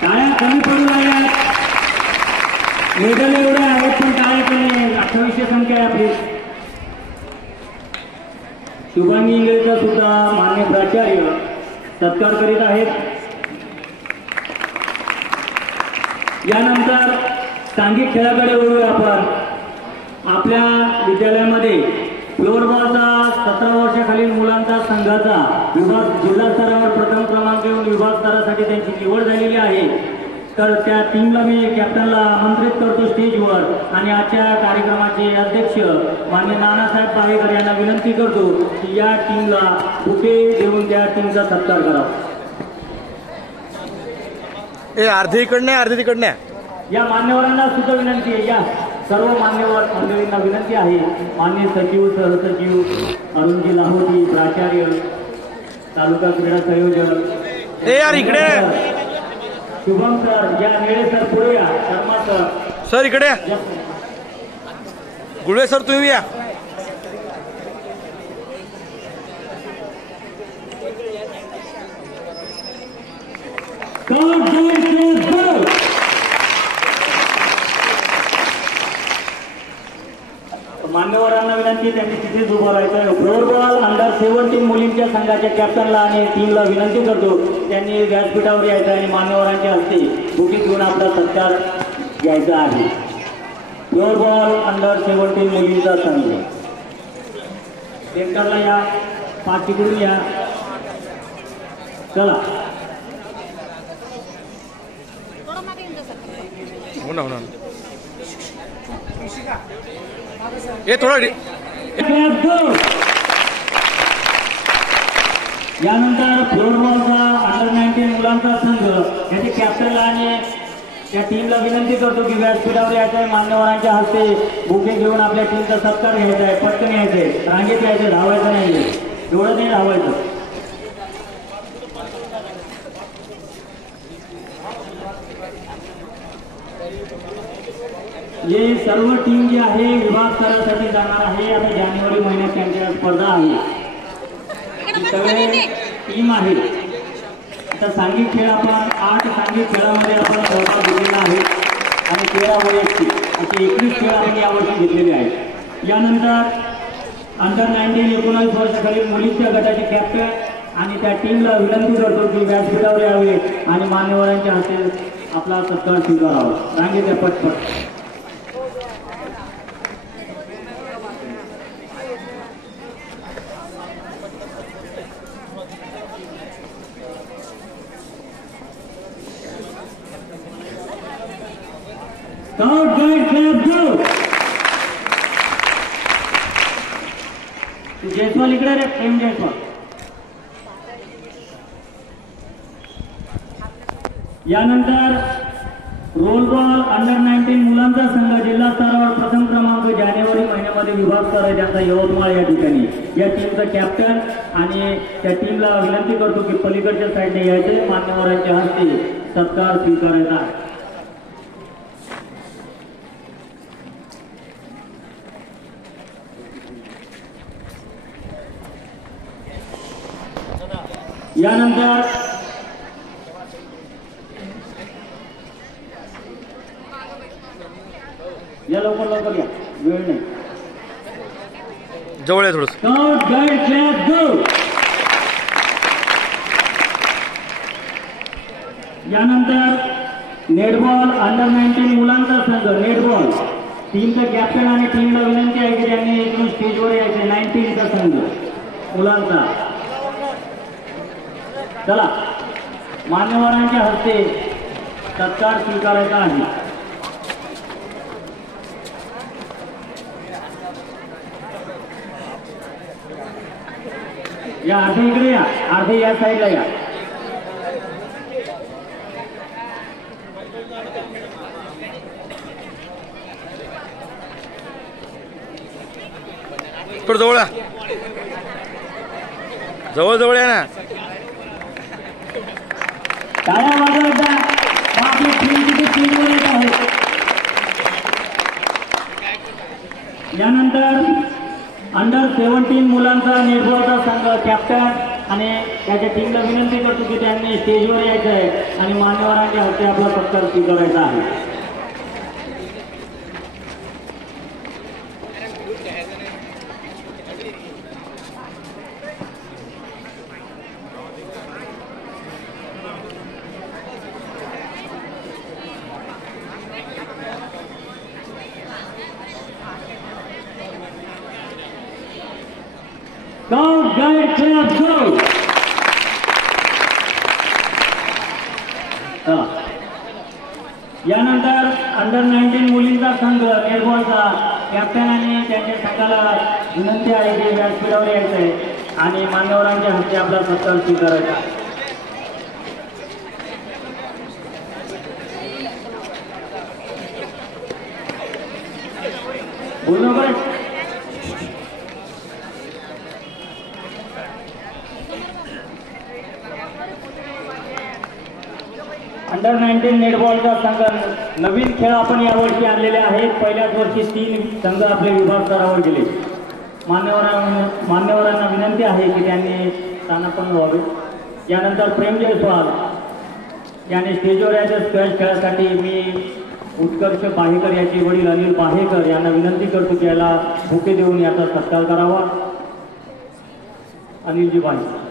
टाळ्या कमी पडू लागल्या. मेडल एवढे आहेत पण टाळ्या कमी आहेत. 2800 संख्या आहे आपली. शुभांगी इंगळेचा सुद्धा मान्य प्राचार्य सत्कार करीत आहेत. यानंतर सांघिक खेळाकडे वळूया आपण. आपल्या विद्यालयामध्ये फ्लोअरबॉलचा 17 वर्षाखालील मुलांचा संघाचा विभाग जिल्हा स्तरावर प्रथम क्रमांक येऊन विभाग स्तरासाठी त्यांची निवड झालेली आहे. तर त्या टीमला मी कॅप्टनला आमंत्रित करतो स्टेजवर आणि आजच्या कार्यक्रमाचे अध्यक्ष माननीय नानासाहेब पावेकर यांना विनंती करतो की या टीमला बुके देऊन त्या टीमचा सत्कार करावा. अर्धे इकडनं अर्धे तिकडनं. या मान्यवरांना सुद्धा विनंती आहे. या सर्व मान्यवर मंडळींना विनंती आहे. मान्य सचिव सहसचिव अरुणजी लाहोटी प्राचार्य तालुका क्रीडा संयोजक यार इकडे शुभम सर या नेळे सर पुढे या. शर्मा सर इकडे गुळवे सर तुम्ही या. मान्यवरांना विनंती त्यांनी तिथेच उभं राहायचं. फ्लोअरबॉल अंडर 17 मुलींच्या संघाच्या कॅप्टनला आणि टीमला विनंती करतो त्यांनी व्यासपीठावर यायचं आणि मान्यवरांच्या हस्ते बुके घेऊन आपला सत्कार घ्यायचा आहे. फ्लोअरबॉल अंडर 17 मुलींचा संघ सेंटरला या. 5 तिकडून या. चला हो ना हे थोडं. यानंतर फ्लोअरबॉलचा अंडर 19 मुलांचा संघ याचे कॅप्टनला आणि त्या टीमला विनंती करतो की व्यासपीठावर यायचं आहे. मान्यवरांच्या हस्ते बुके घेऊन आपल्या टीमचा सत्कार घ्यायचा आहे. पटकन यायचंय. रांगेत यायचं. धावायचं नाहीये. एवढं नाही धावायचं. हे सर्व टीम जी आहे विभाग स्तरासाठी जाणार आहे. आता जानेवारी महिन्यात त्यांच्या स्पर्धा आहे. सगळे टीम आहे. आता सांघिक खेळ आपण 8 सांघिक खेळामध्ये आपण सहभाग घेतलेला आहे आणि 13 वैयक्तिक असे 21 खेळ आपण यावर्षी घेतलेले आहेत. यानंतर अंडर 19 19 वर्षाखालील मुलींच्या गटाचे कॅप्टन आणि त्या टीमला विनंती करतो की व्यासपीठावर यावे आणि मान्यवरांच्या हस्ते आपला सत्कार स्वीकारावा. रांगेत पटपट. जयस्वाल इकडे रे. प्रेम जयस्वाल. यानंतर रोलबॉल अंडर 19 मुलांचा संघ जिल्हा स्तरावर प्रथम क्रमांक जानेवारी महिन्यामध्ये विभाग स्तर आहे त्यांचा यवतमाळ या ठिकाणी. या टीमचा कॅप्टन आणि त्या टीमला विनंती करतो की पलीकडच्या साईडने यायचे. मान्यवरांच्या हस्ते सत्कार स्वीकारायचा आहे. यानंतर या लवकर या. वेळ नाही. जवळ आहे थोडं. Scout guide club go. यानंतर नेटबॉल अंडर 19 मुलांचा संघ नेटबॉल टीमचा कॅप्टन आणि टीमला विनंती आहे की त्यांनी इथून स्टेजवर यायचे 19चा संघ मुलांचा. चला मान्यवरांच्या हस्ते सत्कार स्वीकारायचा आहे. या अर्धे इकडे या, अर्धे या साईडला या. जवळ जवळ जवळ आहे ना. टाळ्या वाजवायच्या. आपली टीम किती टीमवर येत आहे. यानंतर अंडर 17 मुलांचा नेटबॉलचा संघ कॅप्टन आणि त्याच्या टीमला विनंती करतो की त्यांनी स्टेजवर यायचं आहे आणि मान्यवरांच्या हस्ते आपला सत्कार स्वीकारायचा आहे. Go, guide, club, go! यानंतर अंडर 19 मुलींचा संघ नेटबॉलचा कॅप्टन आणि त्यांच्या संघाला विनंती आहे की व्यासपीठावर यायचं आहे आणि मान्यवरांच्या हस्ते आपला सत्कार स्वीकारायचा. बोलू काय अंडर 19 नेटबॉलचा संघ नवीन खेळ आपण यावर्षी आणलेले आहेत. पहिल्याच वर्षी 3 संघ आपले विभाग स्तरावर गेले. मान्यवरांना विनंती आहे की त्यांनी स्थानापन्न व्हावे. यानंतर प्रेम जयस्वाल यांनी स्टेजवर यायचं स्क्वॅश खेळासाठी मी उत्कर्ष बाहेकर याचे वडील अनिल बाहेकर यांना विनंती करतो की याला बुके देऊन याचा सत्कार करावा. अनिलजी बाहेकर.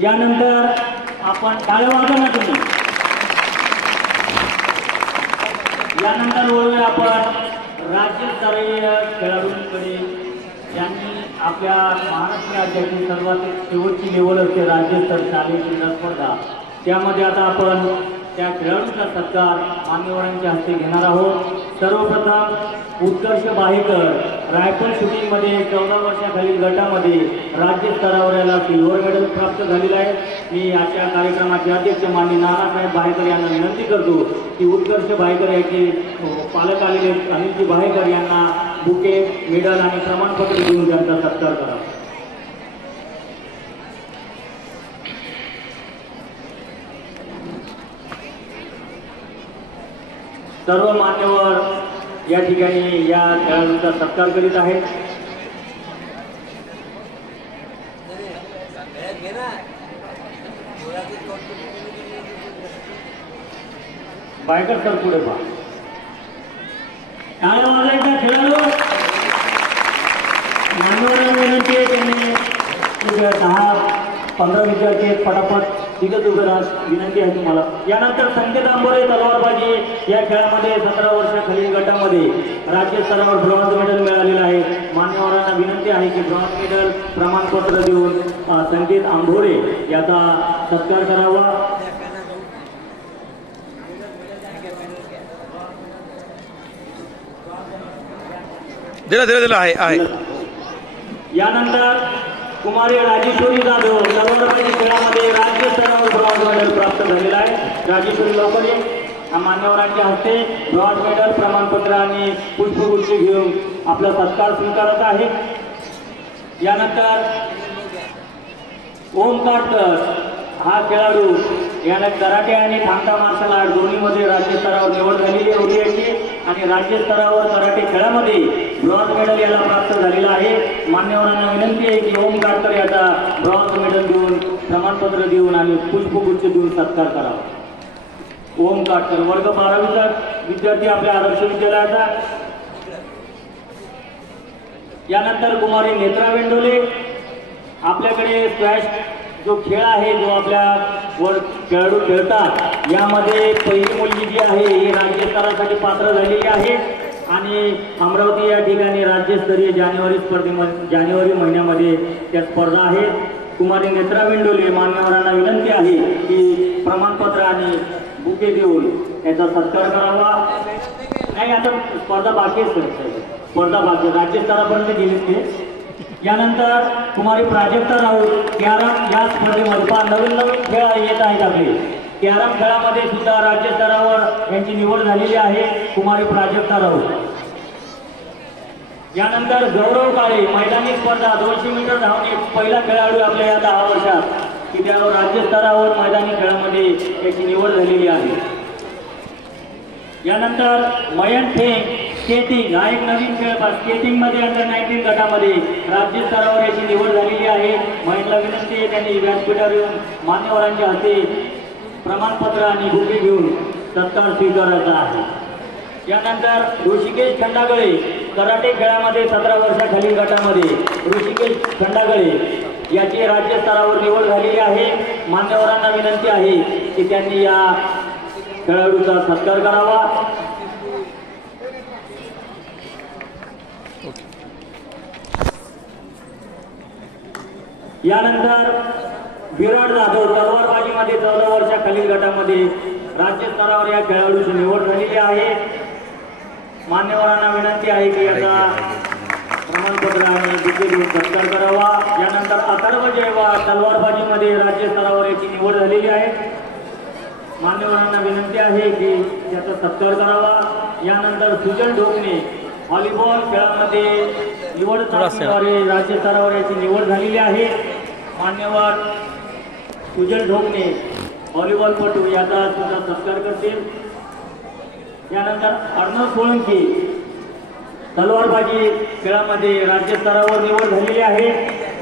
यानंतर आपण टाळ्या वाजवा ना तुम्ही. यानंतर वळूया आपण राज्यस्तरीय खेळाडूंकडे ज्यांनी आपल्या महाराष्ट्र राज्याची सर्वात शेवटची लेवल असते राज्यस्तर शालेय क्रीडा स्पर्धा. त्यामध्ये आता आपण त्या खेळाडूंचा सत्कार मान्यवरांच्या हस्ते घेणार आहोत. सर्वप्रथम उत्कर्ष बाहेकर रायफल शूटिंगमध्ये 14 वर्षाखालील गटामध्ये राज्यस्तरावर याला सिल्वर मेडल प्राप्त झालेलं आहे. मी आजच्या कार्यक्रमाचे अध्यक्ष माननीय नानासाहेब बाहेकर यांना विनंती करतो की उत्कर्ष बाहेकर याचे पालक आलेले अनिलजी बाहेकर यांना बुके मेडल आणि प्रमाणपत्र देऊन त्यांचा सत्कार करा. सर्व मान्यवर या ठिकाणी या खेळाडूंचा सत्कार करीत आहेत. बायकर सर पुढे पहा. टाळ्या वाजवायच्या खेळाडू मान्यवरांना विनंती आहे त्यांनी 10-15 विद्यार्थी पटापट तिघच उभे राहा विनंती आहे तुम्हाला. यानंतर संकेत आंबोरे तलवारबाजी या खेळामध्ये 17 वर्षाखालील गटामध्ये राज्यस्तरावर ब्रॉन्झ मेडल मिळालेलं आहे. मान्यवरांना विनंती आहे की ब्रॉन्झ मेडल प्रमाणपत्र देऊन संकेत आंबोरे याचा सत्कार करावा. दिला आहे. यानंतर कुमारी राजेश्वरी जाधव तलवारबाजी खेळामध्ये राज्यस्तरावर ब्रॉन्झ मेडल प्राप्त झालेला आहे. राजेश्वरी लवकर ये. मान्यवरांच्या हस्ते ब्रॉन्झ मेडल प्रमाणपत्र आणि पुष्पगुच्छ घेऊन आपला सत्कार स्वीकारत आहे. यानंतर ओम काटकर हा खेळाडू याने कराटे आणि थांगटा मार्शल आर्ट दोन्हीमध्ये राज्यस्तरावर निवड झालेली होती याची आणि राज्यस्तरावर कराटे खेळामध्ये ब्रॉन्झ मेडल याला प्राप्त झालेला आहे. मान्यवरांना विनंती आहे की ओम काटकर याचा ब्रॉन्झ मेडल देऊन प्रमाणपत्र देऊन आणि पुष्पगुच्छ देऊन सत्कार करावा. ओम काटकर वर्ग 12वीचा विद्यार्थी आपल्या आदर्श विद्यालयाचा. यानंतर कुमारी नेत्रा वेंडोले. आपल्याकडे स्क्वॅश जो खेळ आहे जो आपल्या वर खेळाडू खेळतात यामध्ये पहिली मुलगी जी आहे ही राज्यस्तरासाठी पात्र झालेली आहे आणि अमरावती या ठिकाणी राज्यस्तरीय जानेवारी महिन्यामध्ये त्या स्पर्धा आहेत. कुमारी नेत्रा वेंडोले मान्यवरांना विनंती आहे की प्रमाणपत्र आणि बुके देऊन याचा सत्कार करावा. नाही आता स्पर्धा बाकी स्पर्धा बाकी राज्यस्तरापर्यंत गेली ते. यानंतर कुमारी प्राजक्ता राऊत कॅरम या स्पर्धेमध्ये नवीन खेळ येत आहेत आपले. कॅरम खेळामध्ये सुद्धा राज्यस्तरावर यांची निवड झालेली आहे कुमारी प्राजक्ता राऊत. यानंतर गौरव काळे मैदानी स्पर्धा 200 मीटर धावणे पहिला खेळाडू आपल्या या 10 वर्षात की त्यावर राज्यस्तरावर मैदानी खेळामध्ये याची निवड झालेली आहे. यानंतर मयंक फेंग स्केटिंग हा एक नवीन खेळ स्केटिंग मध्ये अंडर-19 गटामध्ये राज्यस्तरावर याची निवड झालेली आहे. मयंकला विनंती आहे त्यांनी व्यासपीठावर येऊन मान्यवरांच्या हाती प्रमाणपत्र आणि बुके घेऊन सत्कार स्वीकारायचा आहे. यानंतर ऋषिकेश खंडागळे कराटे खेळामध्ये 17 वर्षाखालील गटामध्ये ऋषिकेश खंडागळे याची राज्यस्तरावर निवड झालेली आहे. मान्यवरांना विनंती आहे की त्यांनी या खेळाडूचा सत्कार करावा. यानंतर विराट जाधव तलवारबाजीमध्ये 14 वर्षाखालील गटामध्ये राज्यस्तरावर या खेळाडूची निवड झालेली आहे. मान्यवरांना विनंती आहे की याचा प्रमाणपत्र आणि बुके देऊन सत्कार करावा. यानंतर अथर्व जयवार तलवारबाजीमध्ये राज्यस्तरावर याची निवड झालेली आहे. मान्यवरांना विनंती आहे की याचा सत्कार करावा. यानंतर सुजल ढोकणे व्हॉलीबॉल खेळामध्ये निवड चाचणीद्वारे राज्यस्तरावर याची निवड झालेली आहे. मान्यवर सुजल ढोकणे व्हॉलीबॉलपटू याचा सुद्धा सत्कार करतील. यानंतर अर्णव सोळंकी तलवारबाजी खेळामध्ये राज्यस्तरावर निवड झालेली आहे.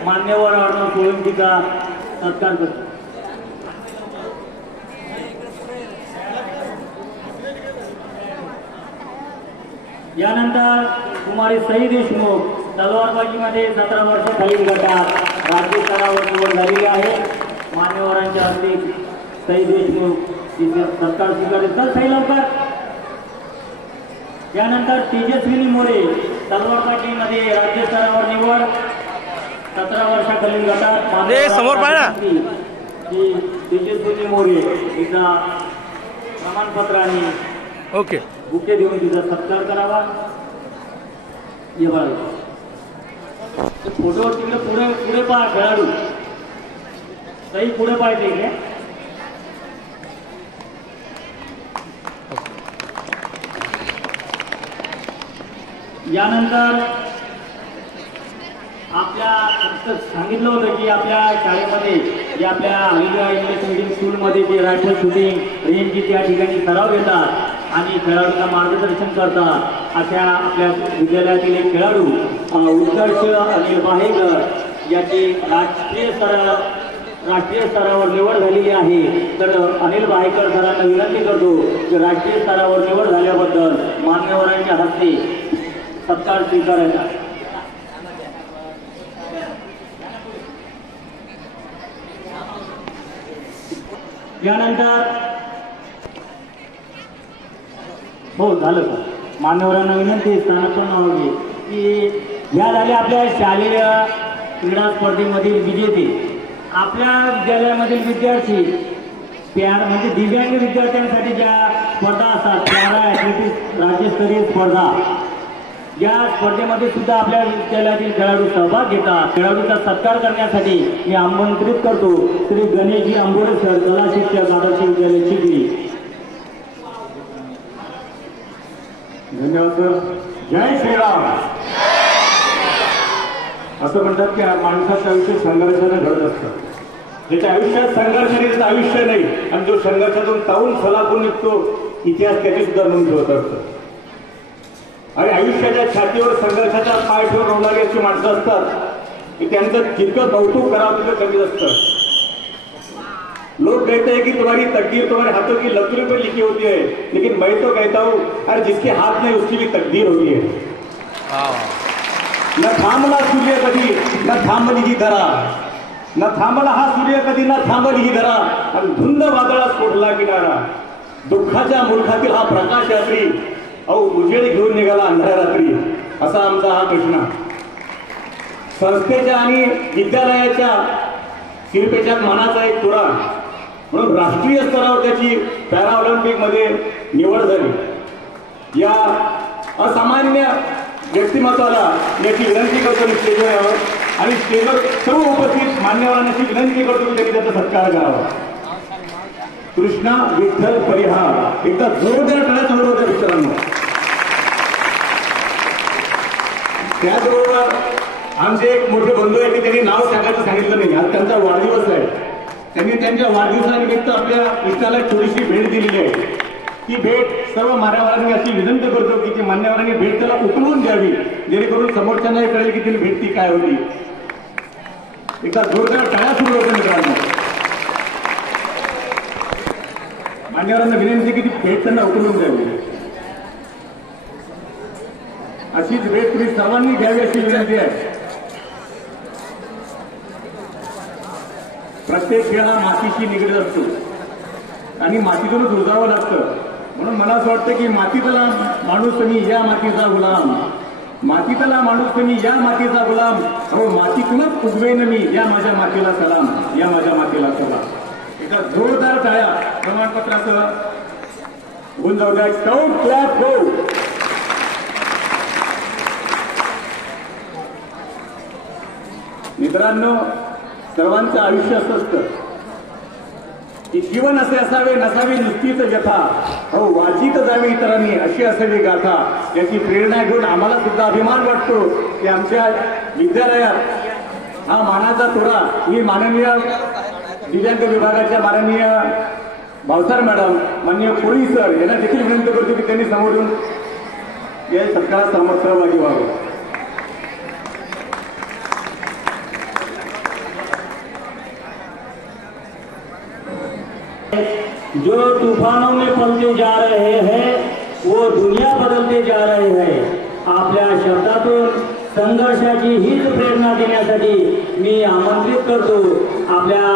मान्यवर अर्णव सोळंकीचा सत्कार करतील. यानंतर कुमारी सई देशमुख तलवारबाजीमध्ये 17 वर्षाखालील गटात राज्यस्तरावर निवड झालेली आहे. मान्यवरांच्या हस्ते सई देशमुख तिचे सत्कार स्वीकारतात. सई लवकर. यानंतर तेजस्विनी मोरे तलवारबाजीमध्ये राज्यस्तरावर निवड 17 वर्षाखालील गटात समोर पाहिला तेजस्विनी मोरे तिचा प्रमाणपत्र आणि ओके बुके देऊन तिचा सत्कार करावा. ये बघा फोटोवर तिकडे पुढे पहा खेळाडू सही पुढे पाहिजे इकडे. यानंतर आपल्या सांगितलं होतं की आपल्या शाळेमध्ये जे आपल्या अहिल्या इंग्लिश मिडियम स्कूलमध्ये जे रायफल शूटिंग रेंजची त्या ठिकाणी सराव घेतात आणि खेळाडूंना मार्गदर्शन करतात अशा आपल्या विद्यालयातील एक खेळाडू उत्कर्ष अनिल बाहेकर याची राष्ट्रीय स्तरावर निवड झालेली आहे. तर अनिल बाहेकर सरांना विनंती करतो की राष्ट्रीय स्तरावर निवड झाल्याबद्दल मान्यवरांच्या हस्ते सत्कार स्वीकारायचा. यानंतर हो झालं का मान्यवरांना विनंती स्थानापन्न व्हावी की या झाल्या आपल्या शालेय क्रीडा स्पर्धेमधील विजेते. आपल्या विद्यालयामधील विद्यार्थी म्हणजे दिव्यांग विद्यार्थ्यांसाठी ज्या स्पर्धा असतात पॅरा ॲथलेटिक्स राज्यस्तरीय स्पर्धा या स्पर्धेमध्ये सुद्धा आपल्या विद्यालयातील खेळाडू सहभाग घेतात. खेळाडूचा सत्कार करण्यासाठी मी आमंत्रित करतो श्री गणेशजी आंबोरे सर कला शिक्षक आदर्श विद्यालय चिखली. धन्यवाद सर. जय श्रीराम. असं म्हणतात की माणसाचं आयुष्य संघर्षाने घडत असतं. ज्याच्या आयुष्यात संघर्ष नाही त्याचं आयुष्य नाही आणि जो संघर्षातून तावून सलाखून निघतो इतिहास त्याची सुद्धा नोंद ठेवत असतो. आणि आयुष्याच्या छातीवर संघर्षाचा पाय ठेवून रोवणारी अशी माणसं असतात की त्यांचं जितकं कौतुक करावं तितकं कमीच असतं. लोग कहते हैं कि तुम्हारी तकदीर तुम्हारे हाथों की लकीरों पर लिखी होती है, लेकिन मैं तो कहता हूँ अरे जिसके हाथ में उसकी भी तकदीर होती है. न थांबला सूर्य कधी न थांबली ही धरा, न थांबला हा सूर्य कधी न थांबली ही धरा, आणि धुंद वादळात सोडला किनारा. दुःखाच्या मुलखातील हा प्रकाश रात्री, अहो उजेड घेऊन निघाला अंधाऱ्या रात्री, असा आमचा हा कृष्णा. संस्थेच्या आणि विद्यालयाच्या शिल्पेच्या मानाचा एक तुरा म्हणून राष्ट्रीय स्तरावर त्याची पॅरा ऑलिम्पिक मध्ये निवड झाली. या असामान्य व्यक्तिमत्वाला याची विनंती करतो स्टेजवर यावं, आणि स्टेजवर सर्व उपस्थित मान्यवरांना विनंती करतो की त्यांनी त्याचा सत्कार करावा. कृष्णा विठ्ठल परिहार, एकदा जोरदार टाळ्या चालू होत्या मित्रांनो. त्याचबरोबर आमचे एक मोठे बंधू आहेत की त्यांनी नाव सांगायचं सांगितलं नाही. आज त्यांचा वाढदिवस आहे. त्यांनी त्यांच्या वाढदिवसानिमित्त आपल्या कृष्णाला थोडीशी भेट दिलेली आहे. ती भेट सर्व मान्यवरांनी अशी विनंती करतो की ती मान्यवरांनी भेट त्याला उकळून द्यावी, जेणेकरून समोरच्यांनाही कळेल की ती भेट ती काय होती. एकदा जोरदार टाळ्या सुरू होत्या मित्रांनो. मान्यवरांना विनंती की ती भेट त्यांना उकळून द्यावी. अशीच भेट तुम्ही सर्वांनी घ्यावी अशी विनंती आहे. प्रत्येक खेळ हा मातीशी निगडीत असतो आणि मातीतूनच रुजावं लागतं. म्हणून मला असं वाटतं की मातीतला माणूस तुम्ही या मातीचा गुलाम, मातीतला माणूस तुम्ही या मातीचा गुलाम, अहो मातीतूनच उगवेन मी या माझ्या मातीला सलाम, या माझ्या मातीला सलाम. एका जोरदार टाळ्या प्रमाणपत्रासह होऊन जाऊ द्या. काउंट क्लॅप गो. मित्रांनो, सर्वांचं आयुष्य असं असतं की जीवन असे असावे, नसावी नुसतीच व्यथा, अहो वाचित जावी इतरांनी अशी असावी गाथा. याची प्रेरणा घेऊन आम्हाला सुद्धा अभिमान वाटतो की आमच्या विद्यालयात हा मानाचा तुरा मी माननीय दिव्यांग विभागाच्या माननीय भावसार मॅडम, माननीय कोळी सर यांना देखील विनंती करतो की त्यांनी समोरून या सत्कारात सहभागी व्हावे. जो तूफानों में पलते जा रहे हैं वो दुनिया बदलते जा रहे हैं. आपल्या शब्दातून संघर्षाची हीच प्रेरणा देण्यासाठी मी आमंत्रित करतो आपल्या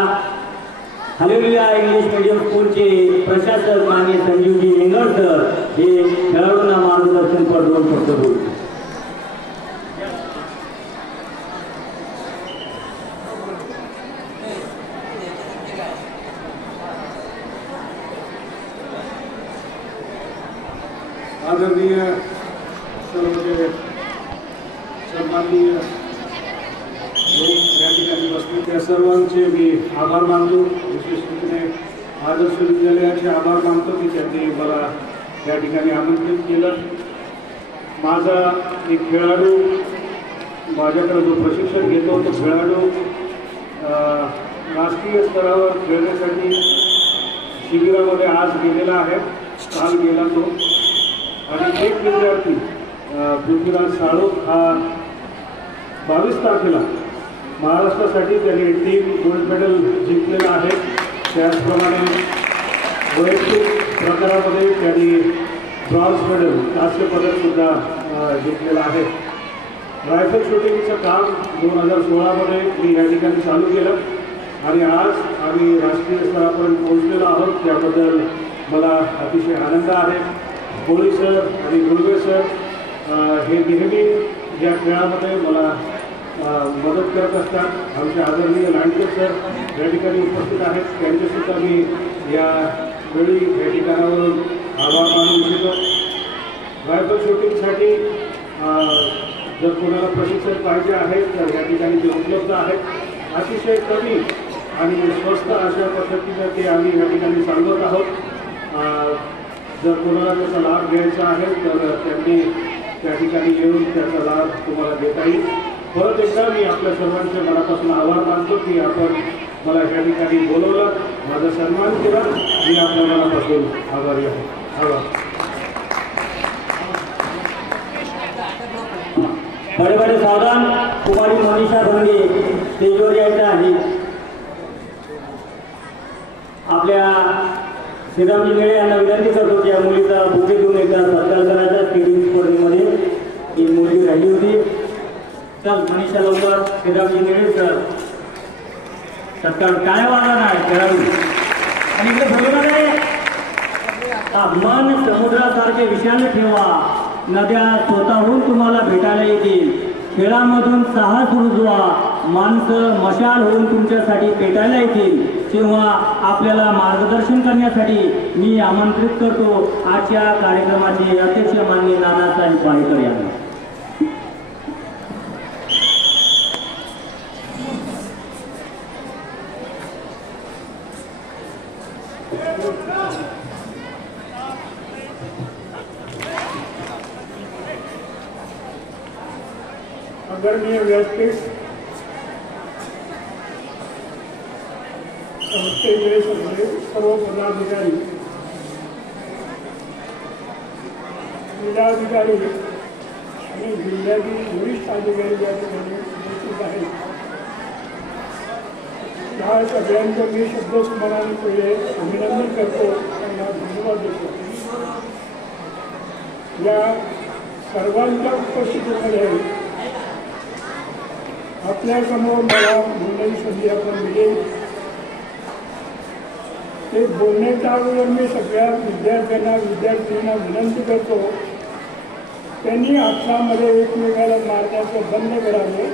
हालेलुया इंग्लिश मीडियम स्कूलचे प्रशासक माननीय संजीवजी इंगळ सर हे खेळाडूंना मार्गदर्शन करून करतो. आदरणीय सर्व सन्माननीय लोक या ठिकाणी बसले त्या सर्वांचे मी आभार मानतो. विशेष रीतीने आदर्श विद्यालयाचे आभार मानतो की त्यांनी मला या ठिकाणी आमंत्रित केलं. माझा एक खेळाडू माझ्याकडे जो प्रशिक्षण घेतो तो खेळाडू राष्ट्रीय स्तरावर खेळण्यासाठी शिबिरामध्ये आज गेलेला आहे. काल गेला तो. आणि एक विद्यार्थी पृथ्वीराज साळोख हा 22 तारखेला महाराष्ट्रासाठी त्यांनी 3 गोल्ड मेडल जिंकलेला आहे. त्याचप्रमाणे वैयक्तिक प्रकारामध्ये त्यांनी ब्रॉन्झ मेडल कांस्य पदकसुद्धा जिंकलेलं आहे. रायफल शूटिंगचं काम 2016मध्ये मी या ठिकाणी चालू केलं आणि आज आम्ही राष्ट्रीय स्तरापर्यंत पोहोचलेलो आहोत. त्याबद्दल मला अतिशय आनंद आहे. कोळी सर आणि गुळवे सर हे नेहमी या खेळामध्ये मला मदत करत असतात. आमचे आदरणीय लांडगे सर या ठिकाणी उपस्थित आहेत. त्यांचेसुद्धा मी या वेळी या ठिकाणावरून आभार मानू इच्छितो. रायफल शूटिंगसाठी जर कोणाला प्रशिक्षण पाहिजे आहे तर या ठिकाणी ते उपलब्ध आहेत. अतिशय कमी आणि स्वस्त अशा पद्धतीने ते आम्ही या ठिकाणी चालवत आहोत. जर कोणाला त्याचा लाभ घ्यायचा आहे तर त्यांनी त्या ठिकाणी येऊन त्याचा लाभ तुम्हाला देता येईल. परत एकदा मी आपल्या सर्वांचे मनापासून आभार मानतो की आपण मला या ठिकाणी बोलवलं, माझा सन्मान केला. मी आपल्या मनापासून आभारी आहे. आभार. बड़े बड़े सावधान कुमारी मनीषा धोंडे स्टेजवर यायचं आहे. आपल्या श्रीरामजी निळे यांना विनंती करतो की या मुलीचा बुके देऊन एकदा सत्कार करायचा. स्केटिंग स्पर्धेमध्ये ही मुलगी राहिली होती. चल मनीषा लवकर खेळाडू निळेच सत्कार काय वागा नाही खेळाडू. आणि इकडे भगवान मन समुद्रासारखे विशाल ठेवा. नद्या स्वतःहून तुम्हाला भेटायला येतील. खेळामधून साहस रुजवा. माणसं मशाल होऊन तुमच्यासाठी पेटायला येतील. तेव्हा आपल्याला मार्गदर्शन करण्यासाठी मी आमंत्रित करतो आजच्या कार्यक्रमाचे अध्यक्ष माननीय नानासाहेब पारेकर यांना. आदरणीय व्यासपीठ, संस्थेचे सर्व पदाधिकारी, जिल्हाधिकारी आणि जिल्ह्यातील वरिष्ठ अधिकारी या ठिकाणी उपस्थित आहेत. या सगळ्यांचं मी शब्दस्मरणाने पहिले अभिनंदन करतो, त्यांना धन्यवाद देतो. या सर्वांच्या उपस्थितीमध्ये आपल्यासमोर मला बोलण्याची संधी आपण मिळेल ते बोलण्याच्या अगोदर मी सगळ्या विद्यार्थ्यांना विनंती करतो त्यांनी आपल्यामध्ये एकमेकाला मारण्याचं बंद करावे.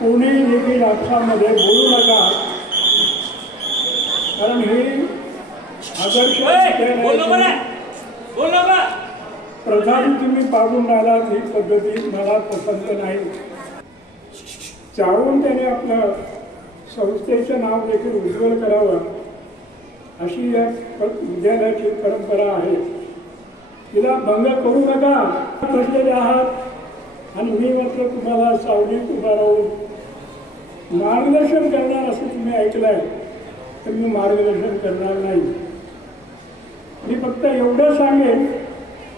कोणी देखील आपल्यामध्ये बोलू नका, कारण ही आदर्श प्रधान तुम्ही पाडून आलात ही पद्धती मला पसंत नाही. चाहून त्याने आपलं संस्थेचं नाव देखील उज्ज्वल करावं अशी या विद्यालयाची परंपरा आहे. तिला भंग करू नका. बसलेले आहात आणि मी म्हटलं तुम्हाला सावलीत उभा राहून मार्गदर्शन करणार असं तुम्ही ऐकलंय, तर मी मार्गदर्शन करणार नाही. मी फक्त एवढं सांगेन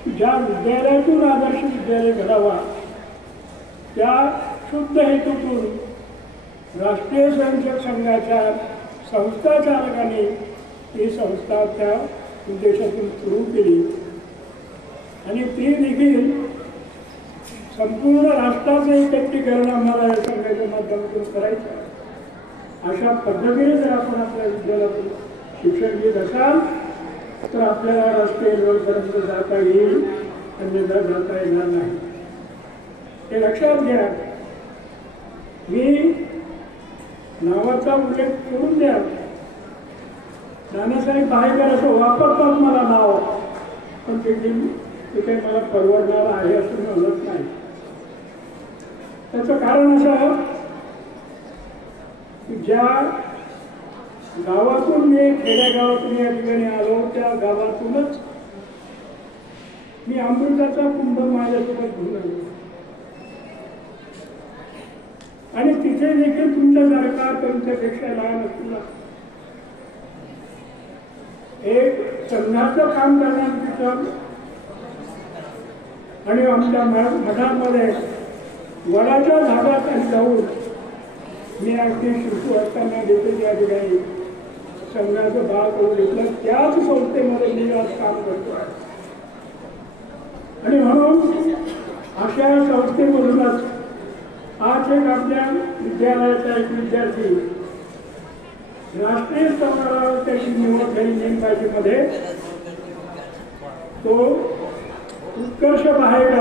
ज्या विद्यालयातून आदर्श विद्यालय घडावा त्या शुद्ध हेतूतून राष्ट्रीय स्वयंसेवक संघाच्या संस्था चालकांनी ही संस्था त्या उद्देशातून सुरू केली आणि ती देखील संपूर्ण राष्ट्राचं एकत्रीकरण आम्हाला या संघाच्या माध्यमातून करायचं. अशा पद्धतीने जर आपण आपल्या विद्यालयातून शिक्षण घेत असाल तर आपल्याला राष्ट्रीय लेवलपर्यंत जाता येईल, अन्यथा जाता येणार नाही. हे लक्षात घ्या. मी नावाचा उल्लेख करून द्या. नानासाहेब पारेकर असं वापरतात मला नाव, पण ते काही मला परवडणार आहे असं म्हणत नाही. त्याचं कारण असं की ज्या गावातून मी खेड्यागावातून या ठिकाणी आलो त्या गावातूनच मी अमृताचा कुंभ माझ्यासोबत घेऊन आलो आणि तिथे देखील तुमच्यासारखा तुमच्यापेक्षा लहान असलेला एक संघाचं काम करणार तिथं आणि आमच्या मठामध्ये वडाच्या झाडात जाऊन मी अगदी शिशू असताना देखील या ठिकाणी संघाचा भाग करून घेतला. त्याच संस्थेमध्ये मी आज काम करतो आहे आणि म्हणून अशा संस्थेमधूनच आज एक आपल्या विद्यालयाचा एक विद्यार्थी राष्ट्रीय स्तरावर त्याची निवड झाली नेमबाजीमध्ये. तो उत्कर्ष बाहेर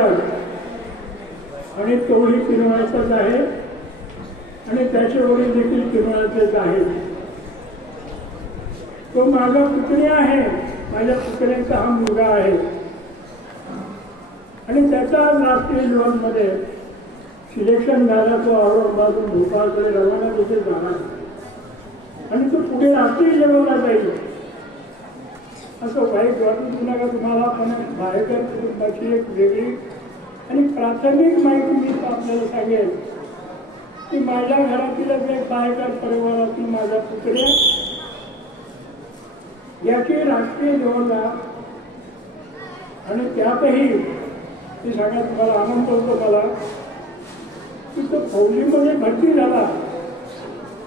आणि तोही पिरवायचाच आहे आणि त्याचे वडील देखील पिरवायचेच आहेत. तो माझा पुतण्या आहे. माझ्या पुतण्याचा हा मुलगा आहे आणि त्याचा राष्ट्रीय लेवलमध्ये सिलेक्शन झाला. तो औरंगाबादून भोपाळकडे रवाना देखील झाला आणि तो पुढे राष्ट्रीय लेवलला जाईल. असं वाईट वाटून नका तुम्हाला. पण बाहेरकर कुटुंबाची एक वेगळी आणि प्राथमिक माहिती मी आपल्याला सांगेल की माझ्या घरातील एक बाहेरकर परिवारातील माझा पुतण्या याची राष्ट्रीय लेवलला आणि त्यातही ते सांगा तुम्हाला आनंद होतो मला की तो फौजीमध्ये भरती झाला.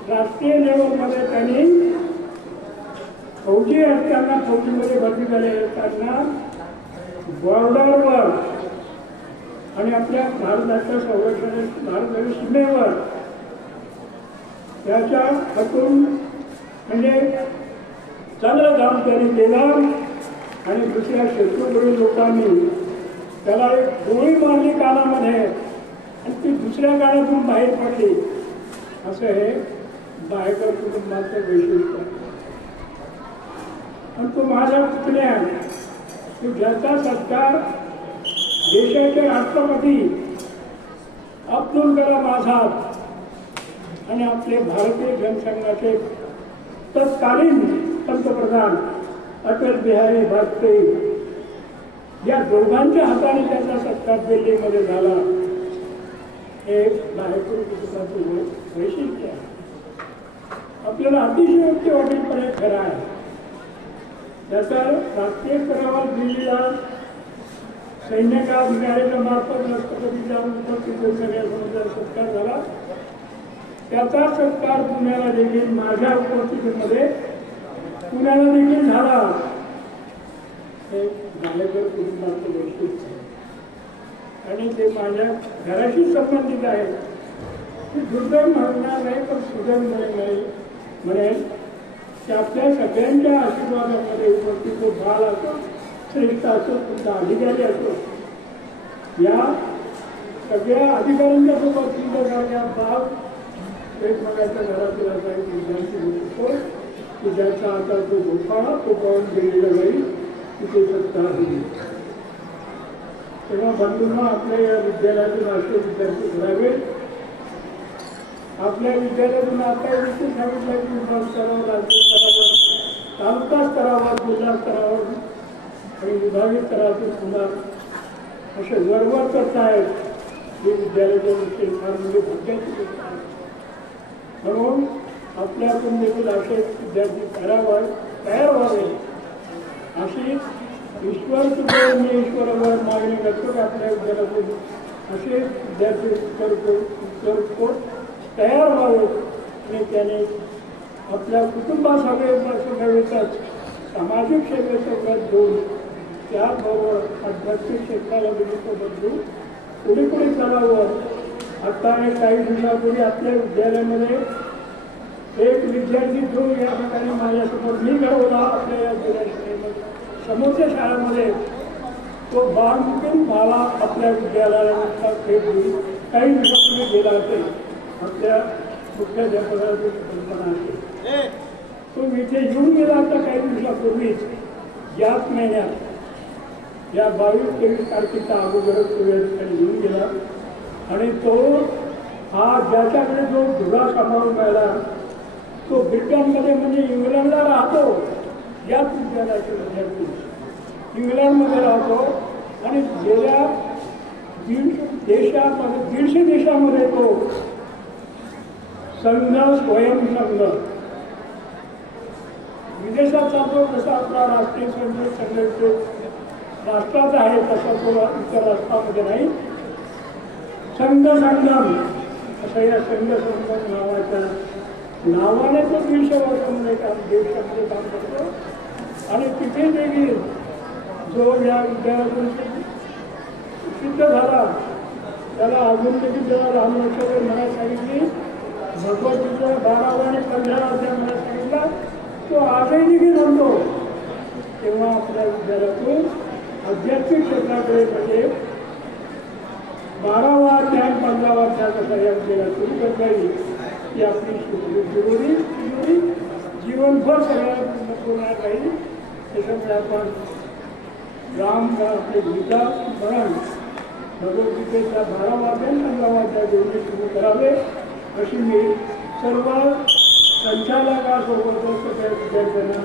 राष्ट्रीय लेवलमध्ये त्यांनी फौजी असताना फौजीमध्ये भरती झाले असताना बॉर्डरवर आणि आपल्या भारताच्या संरक्षण भारताच्या सीमेवर त्याच्या हातून म्हणजे चांगलं काम त्यांनी केलं आणि दुसऱ्या शत्रूकडील लोकांनी त्याला एक गोळी मारली कानामध्ये आणि ती दुसऱ्या कानातून बाहेर पडली. असं हे बायकर कुटुंबाचं वैशिष्ट्य. आणि तो माझ्या पुतण्या की ज्याचा सत्कार देशाचे राष्ट्रपती अब्दुल कलाम आझाद आणि आपले भारतीय जनसंघाचे तत्कालीन पंतप्रधान अटल बिहारी वाजपेयी या दोघांच्या हाताने त्याचा सत्कार दिल्लीमध्ये झाला. हे बायकर कुटुंबाचं वैशिष्ट्य आहे. आपल्याला अतिशयोक्ती वाटेल पण हे खरं आहे. त्याचा राष्ट्रीय स्तरावर दिल्लीला सैन्याच्या अधिकाऱ्याच्या मार्फत राष्ट्रपतीच्या उपस्थितीत सगळ्या सत्कार झाला. त्याचा सत्कार पुण्याला देखील माझ्या उपस्थितीमध्ये पुण्याला देखील झाला. हे बायकर कुटुंबाचं वैशिष्ट्य आणि ते माझ्या घराशी संबंधित आहे. ते दुर्दैव म्हणणार नाही पण सुदैव म्हणेल की आपल्या सगळ्यांच्या आशीर्वादामध्ये उपस्थित तो बाल असो, श्रेष्ठ असो, तुमचा अधिकारी असो, या सगळ्या अधिकाऱ्यांच्या सोबत तुमच्यासारख्या बाब एकमेकांच्या घरातील असा एक विद्यार्थी होतो की ज्याचा आता तो गोपाळा तो पाहून गेलेला जाईल तिथे सत्कार होईल. तेव्हा बंधूंना आपल्या या विद्यालयातून असे विद्यार्थी घडावे. आपल्या विद्यालयातून आता विषय सांगितलं की विभाग स्तरावर, राज्य स्तरावर, तालुका स्तरावर, जिल्हा स्तरावर आणि विभागीय स्तरातून पुन्हा असे वरवर करत आहेत. हे विद्यालयाच्या विषयी फार म्हणजे भाग्याची गोष्ट आहे. म्हणून आपल्यातून देखील असे विद्यार्थी तयार व्हावे अशी ईश्वर मी ईश्वरावर मागणी करतो की आपल्या विद्यालयातून असे विद्यार्थी करतो तयार व्हावे आणि त्याने आपल्या कुटुंबासोबतच सामाजिक सेवेसोबत घेऊन त्याबरोबर आध्यात्मिक क्षेत्राला सोबत घेऊन पुढे पुढे चालावं. आता काही दिवसापूर्वी आपल्या विद्यालयामध्ये एक विद्यार्थी जो या ठिकाणी माझ्यासमोर मी घडवला आपल्या या जिल्हा शाळेमध्ये समोरच्या शाळेमध्ये तो बाळमुखीन मला आपल्या विद्यालयाला भेट देऊन काही दिवसापूर्वी गेला असेल. आपल्या मुख्याध्यापकाची कल्पना असेल तो इथे येऊन गेला आता काही दिवसापूर्वीच याच महिन्यात या 22-23 तारखेच्या अगोदरच तो या ठिकाणी येऊन गेला आणि तो हा ज्याच्याकडे जो धुरा समारोह मिळाला तो ब्रिटनमध्ये म्हणजे इंग्लंडला राहतो. याच विद्यालयाचे विद्यार्थी इंग्लंडमध्ये राहतो आणि गेल्या 150 देशामध्ये तो संघ स्वयंसंघ विदेशात चालतो तसा आपला राष्ट्रीय संघ राष्ट्रात आहे तसा तो इतर राष्ट्रामध्ये नाही. संघ संगम असं या संघ संगम नावाच्या नावाने तो 150 वर्षामध्ये देशामध्ये काम करतो. आणि तिथे देखील जो या विद्यालयातून सिद्ध झाला त्याला अजून देखील जेव्हा रामलक्ष्मण मला सांगितली भगवद्गीता 12 आणि 15 अध्याय मला सांगितला तो आजही देखील म्हणतो. तेव्हा आपल्या विद्यालयातून आध्यात्मिक क्षेत्राकडे म्हणजे 12वा अध्याय 15वा अध्याय कसा या विद्यालयात सुरू करता येईल ही आपली जरुरी जीवनभर सगळ्या पूर्ण राहील. त्याच्यामुळे आपण राम आपले गीता स्मरण भगवद्गीतेचा 12वा अध्याय 15वा अध्याय दोन्ही सुरू करावे अशी मी सर्व संचालकासोबत सगळ्या विद्यार्थ्यांना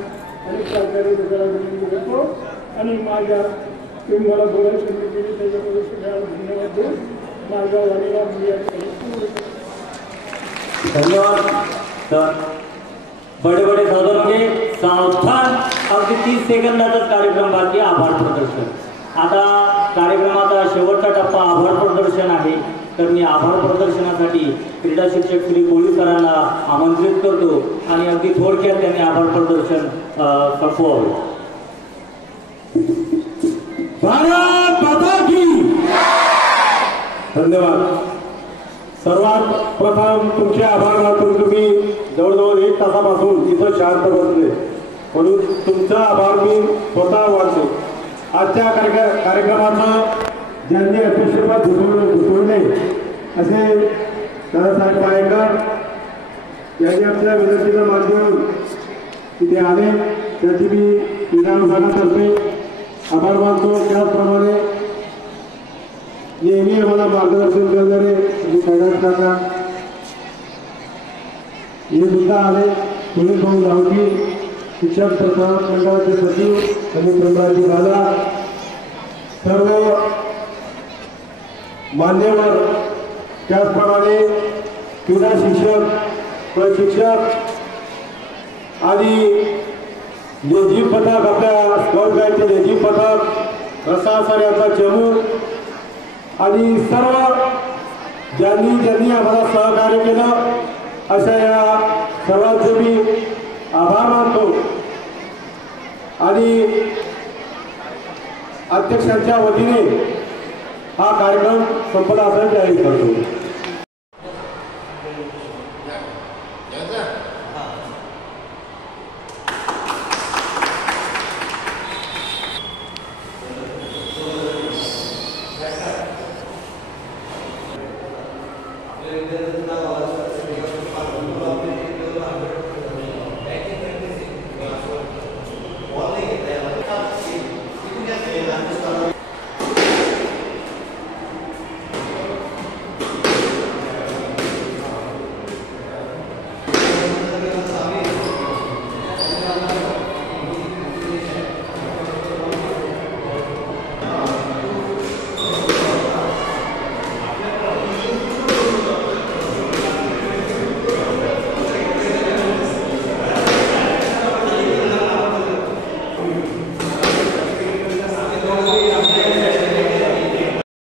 आणि सरकारी लोकांना विनंती करतो. आणि माझ्या तुम्ही मला बोलायला संधी दिली त्याच्याबद्दल सगळ्याला धन्यवाद देऊन माझ्या वाणीला मी या धन्यवाद. बड़े बड़े सदन के सावधान. अगदी 30 सेकंदाचाच कार्यक्रम बाकी. आभार प्रदर्शन. आता कार्यक्रमाचा शेवटचा टप्पा आभार प्रदर्शन आहे. तर मी आभार प्रदर्शनासाठी क्रीडा शिक्षक श्री कोळीकरांना आमंत्रित करतो आणि अगदी थोडक्यात त्यांनी आभार प्रदर्शन संपवावे. भारत माता की धन्यवाद. सर्वात प्रथम तुमचे आभार मानतो. तुम्ही जवळजवळ 1 तासापासून इथं शांत बसले म्हणून तुमचा आभार मी स्वतः मानतो. आजच्या कार्यक्रमाचं ज्यांनी अध्यक्षपद भूषवले असे दादासाहेब पायकर यांनी आपल्या विनंतीला मान देऊन तिथे आले, त्याची मी विधानसभातर्फे आभार मानतो. त्याचप्रमाणे नेहमी आम्हाला मार्गदर्शन करणारे कैलास काका हे सुद्धा आले. सुनील भाऊ गावठी शिक्षक प्रसारक मंडळाचे सचिव आणि ब्रह्माजी दादा, सर्व मान्यवर, त्याचप्रमाणे क्रीडा शिक्षक, प्रशिक्षक आणि लेझीम पथक, आपल्या स्काउट गाईडचे लेझीम पथक, प्रशासन याचा चमू आणि सर्व ज्यांनी आम्हाला सहकार्य केलं अशा या सर्वांचे मी आभार मानतो आणि अध्यक्षांच्या वतीने हा कार्यक्रम संपला असं जाहीर करतो.